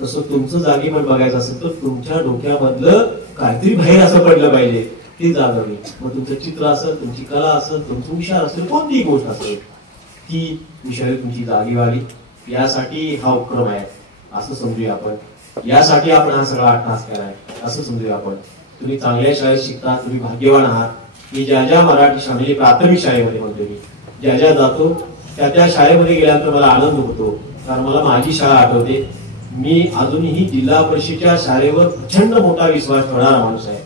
तसं तुमचं जागी पण बघायचं असेल तर तुमच्या डोक्यामधलं काहीतरी बाहेर असं पडलं पाहिजे, ते जागवणे. मग तुमचं चित्र असेल, तुमची कला असेल, तुमचं विचार असेल, कोणतीही गोष्ट असेल, ती विषय तुमची जागी व्हावी यासाठी हा उपक्रम आहे असं समजूया आपण. यासाठी आपण हा सगळा अट्टहास केलाय असं समजूया आपण. तुम्ही चांगल्या शाळेत शिकता, तुम्ही भाग्यवान आहात. मी ज्या ज्या मराठी शाळेमध्ये, प्राथमिक शाळेमध्ये म्हणतो मी, ज्या ज्या जातो त्या त्या शाळेमध्ये गेल्यानंतर मला आनंद होतो. कारण मला माझी शाळा आठवते. मी अजूनही जिल्हा परिषदेच्या शाळेवर प्रचंड मोठा विश्वास ठेवणारा माणूस आहे.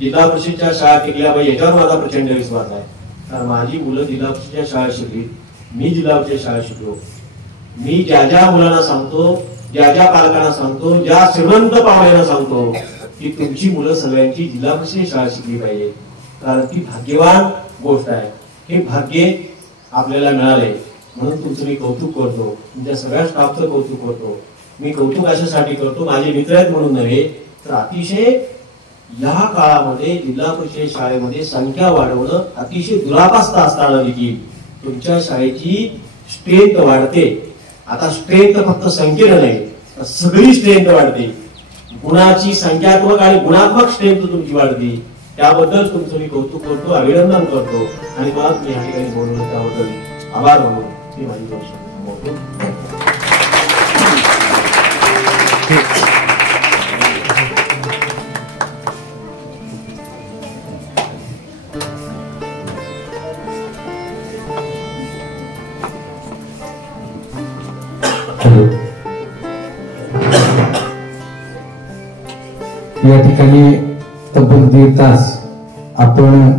जिल्हा परिषदेच्या शाळा टिकल्या पाहिजे याच्यावर माझा प्रचंड विश्वास आहे. कारण माझी मुलं जिल्हा परिषदेच्या शाळेत शिकली, मी जिल्हा परिषद शाळेत शिकलो. मी ज्या ज्या मुलांना सांगतो, ज्या ज्या पालकांना सांगतो, ज्या श्रीमंत पाहुण्यांना सांगतो की तुमची मुलं सगळ्यांची जिल्हा परिषद शाळा शिकली पाहिजे. कारण ती भाग्यवान गोष्ट आहे. हे भाग्य आपल्याला मिळाले म्हणून तुमचं मी कौतुक करतो. तुमच्या सगळ्या स्टाफचं कौतुक करतो. मी कौतुक अशासाठी करतो, माझे मित्र आहेत म्हणून नव्हे, तर अतिशय या काळामध्ये जिल्हा परिषद शाळेमध्ये संख्या वाढवणं अतिशय दुरापास्त असताना देखील तुमच्या शाळेची स्ट्रेंथ वाढते. आता स्ट्रेंथ फक्त संख्येनं नाही, तर सगळी स्ट्रेंथ वाढते. गुणाची संख्यात्मक आणि गुणात्मक स्ट्रेंथ तुमची वाढते. त्याबद्दल तुमचं मी कौतुक करतो, अभिनंदन करतो आणि मला तुम्ही या ठिकाणी बोलवलं त्याबद्दल आभार मानून मी माझी गोष्ट थांबवतो. या ठिकाणी तब्बल 1.5 तास आपण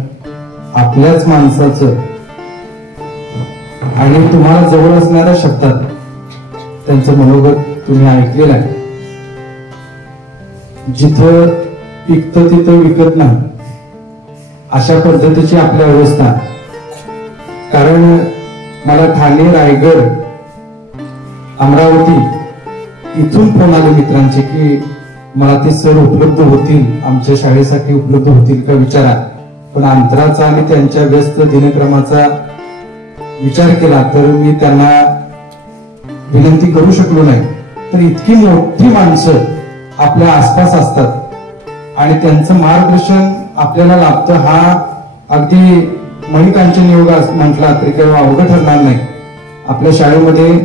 आपल्याच माणसाचं आणि तुम्हाला जवळ असणाऱ्या शब्दात त्यांचं मनोगत तुम्ही ऐकलेलं आहे. जिथं पिकतं तिथं विकत नाही अशा पद्धतीची आपली अवस्था. कारण मला ठाणे, रायगड, अमरावती इथून फोन आले मित्रांचे की मला ते सर उपलब्ध होतील, आमच्या शाळेसाठी उपलब्ध होतील का विचारा. पण अंतराचा आणि त्यांच्या व्यस्त दिनक्रमाचा विचार केला तर मी त्यांना विनंती करू शकलो नाही. तर इतकी मोठी माणसं आपल्या आसपास असतात आणि त्यांचं मार्गदर्शन आपल्याला लाभतं हा अगदी मणिकांचन योग म्हटला तरी केव्हा अवघड ठरणार नाही. आपल्या शाळेमध्ये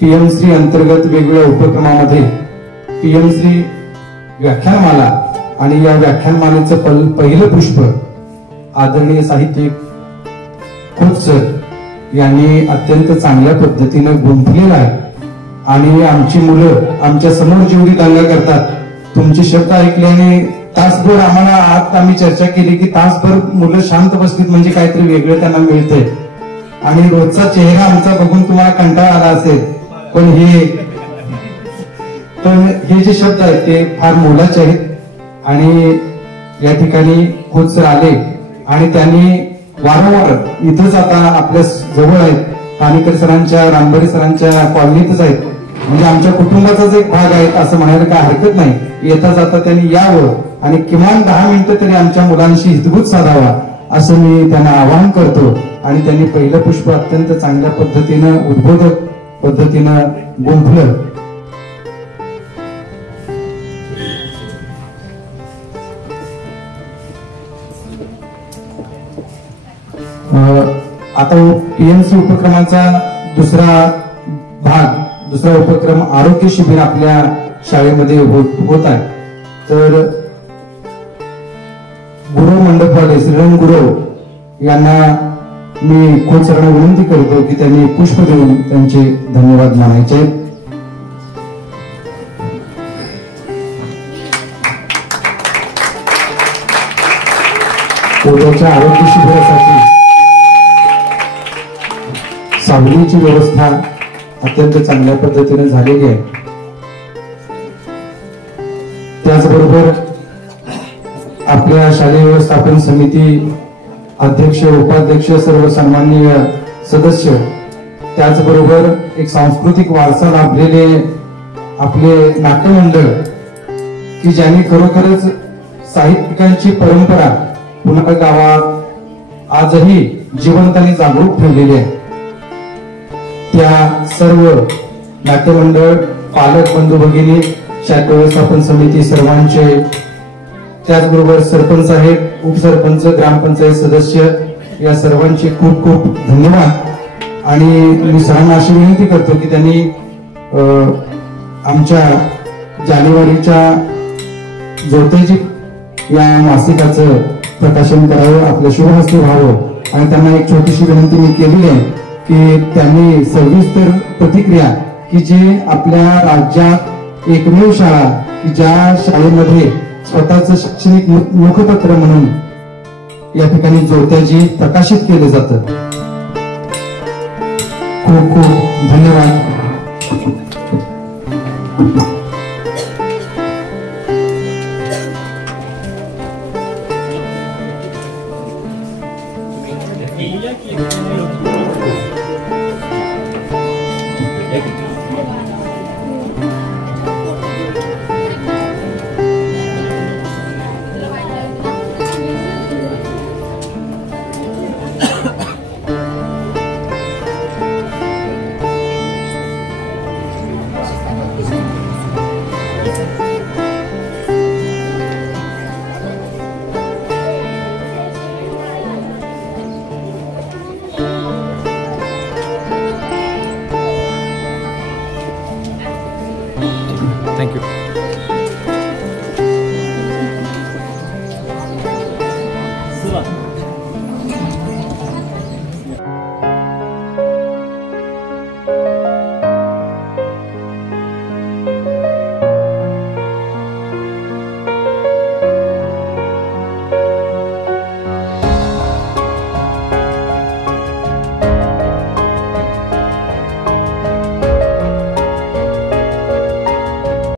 पीएमश्री अंतर्गत वेगवेगळ्या उपक्रमामध्ये पीएमश्री व्याख्यानमाला आणि या व्याख्यानमालेचं पहिलं पुष्प आदरणीय साहित्यिक खोत सर यांनी अत्यंत चांगल्या पद्धतीनं गुंफलेलं आहे. आणि आमची मुलं आमच्या समोर जेवढी दंगा करतात, तुमचे शब्द ऐकल्याने तासभर आम्हाला आत आम्ही चर्चा केली की तासभर मुलं शांत बसलीत म्हणजे काहीतरी वेगळं त्यांना मिळतंय. आणि रोजचा चेहरा आमचा बघून तुम्हाला कंटाळा आला असेल, पण हे जे शब्द आहेत ते फार मोलाचे आहेत. आणि या ठिकाणी खोत सर आले आणि त्यांनी वारंवार इथंच आता आपल्या जवळ आहेत, पाणीकर सरांच्या, रामबरी सरांच्या कॉलनीतच आहेत, म्हणजे आमच्या कुटुंबाचाच एक भाग आहे असं म्हणायला काय हरकत नाही. येता जाता त्यांनी यावं आणि किमान 10 मिनिटं तरी आमच्या मुलांशी हितगुज साधावा असं मी त्यांना आवाहन करतो. आणि त्यांनी पहिलं पुष्प अत्यंत चांगल्या पद्धतीनं उद्बोधक पद्धतीनं गुंफलं. आता पीएमसी उपक्रमाचा दुसरा उपक्रम आरोग्य शिबिर आपल्या शाळेमध्ये होत आहे. तर गुरव मंडपवाले श्रीरंग गुरव यांना मी खोत सरांना विनंती करतो की त्यांनी पुष्प देऊन त्यांचे धन्यवाद मानायचे. उद्याच्या आरोग्य शिबिरासाठी सावलीची व्यवस्था अत्यंत चांगल्या पद्धतीने झालेली आहे. त्याचबरोबर आपल्या शालेय व्यवस्थापन समिती अध्यक्ष, उपाध्यक्ष, सर्व सन्माननीय सदस्य, त्याचबरोबर एक सांस्कृतिक वारसा लाभलेले आपले नाट्यमंडळ की ज्यांनी खरोखरच साहित्यिकांची परंपरा पुन्हा गावात आजही जिवंत आणि जागरूक ठेवलेली आहे. त्या सर्व नाट्यमंडळ, पालक बंधू भगिनी, शाखा व्यवस्थापन समिती सर्वांचे, त्याचबरोबर सरपंच साहेब, उपसरपंच, ग्रामपंचायत सदस्य या सर्वांचे खूप खूप धन्यवाद. आणि मी सरांना अशी विनंती करतो की त्यांनी आमच्या जानेवारीच्या जोतेजी या मासिकाचं प्रकाशन करावं, आपल्या शुभहस्ते व्हावं. आणि त्यांना एक छोटीशी विनंती मी केली आहे की त्यांनी सविस्तर प्रतिक्रिया की जे आपल्या राज्यात एकमेव शाळा की ज्या शाळेमध्ये स्वतःचं शैक्षणिक मुखपत्र म्हणून या ठिकाणी जोत्याजी प्रकाशित केलं जातं. खूप खूप धन्यवाद. नक्की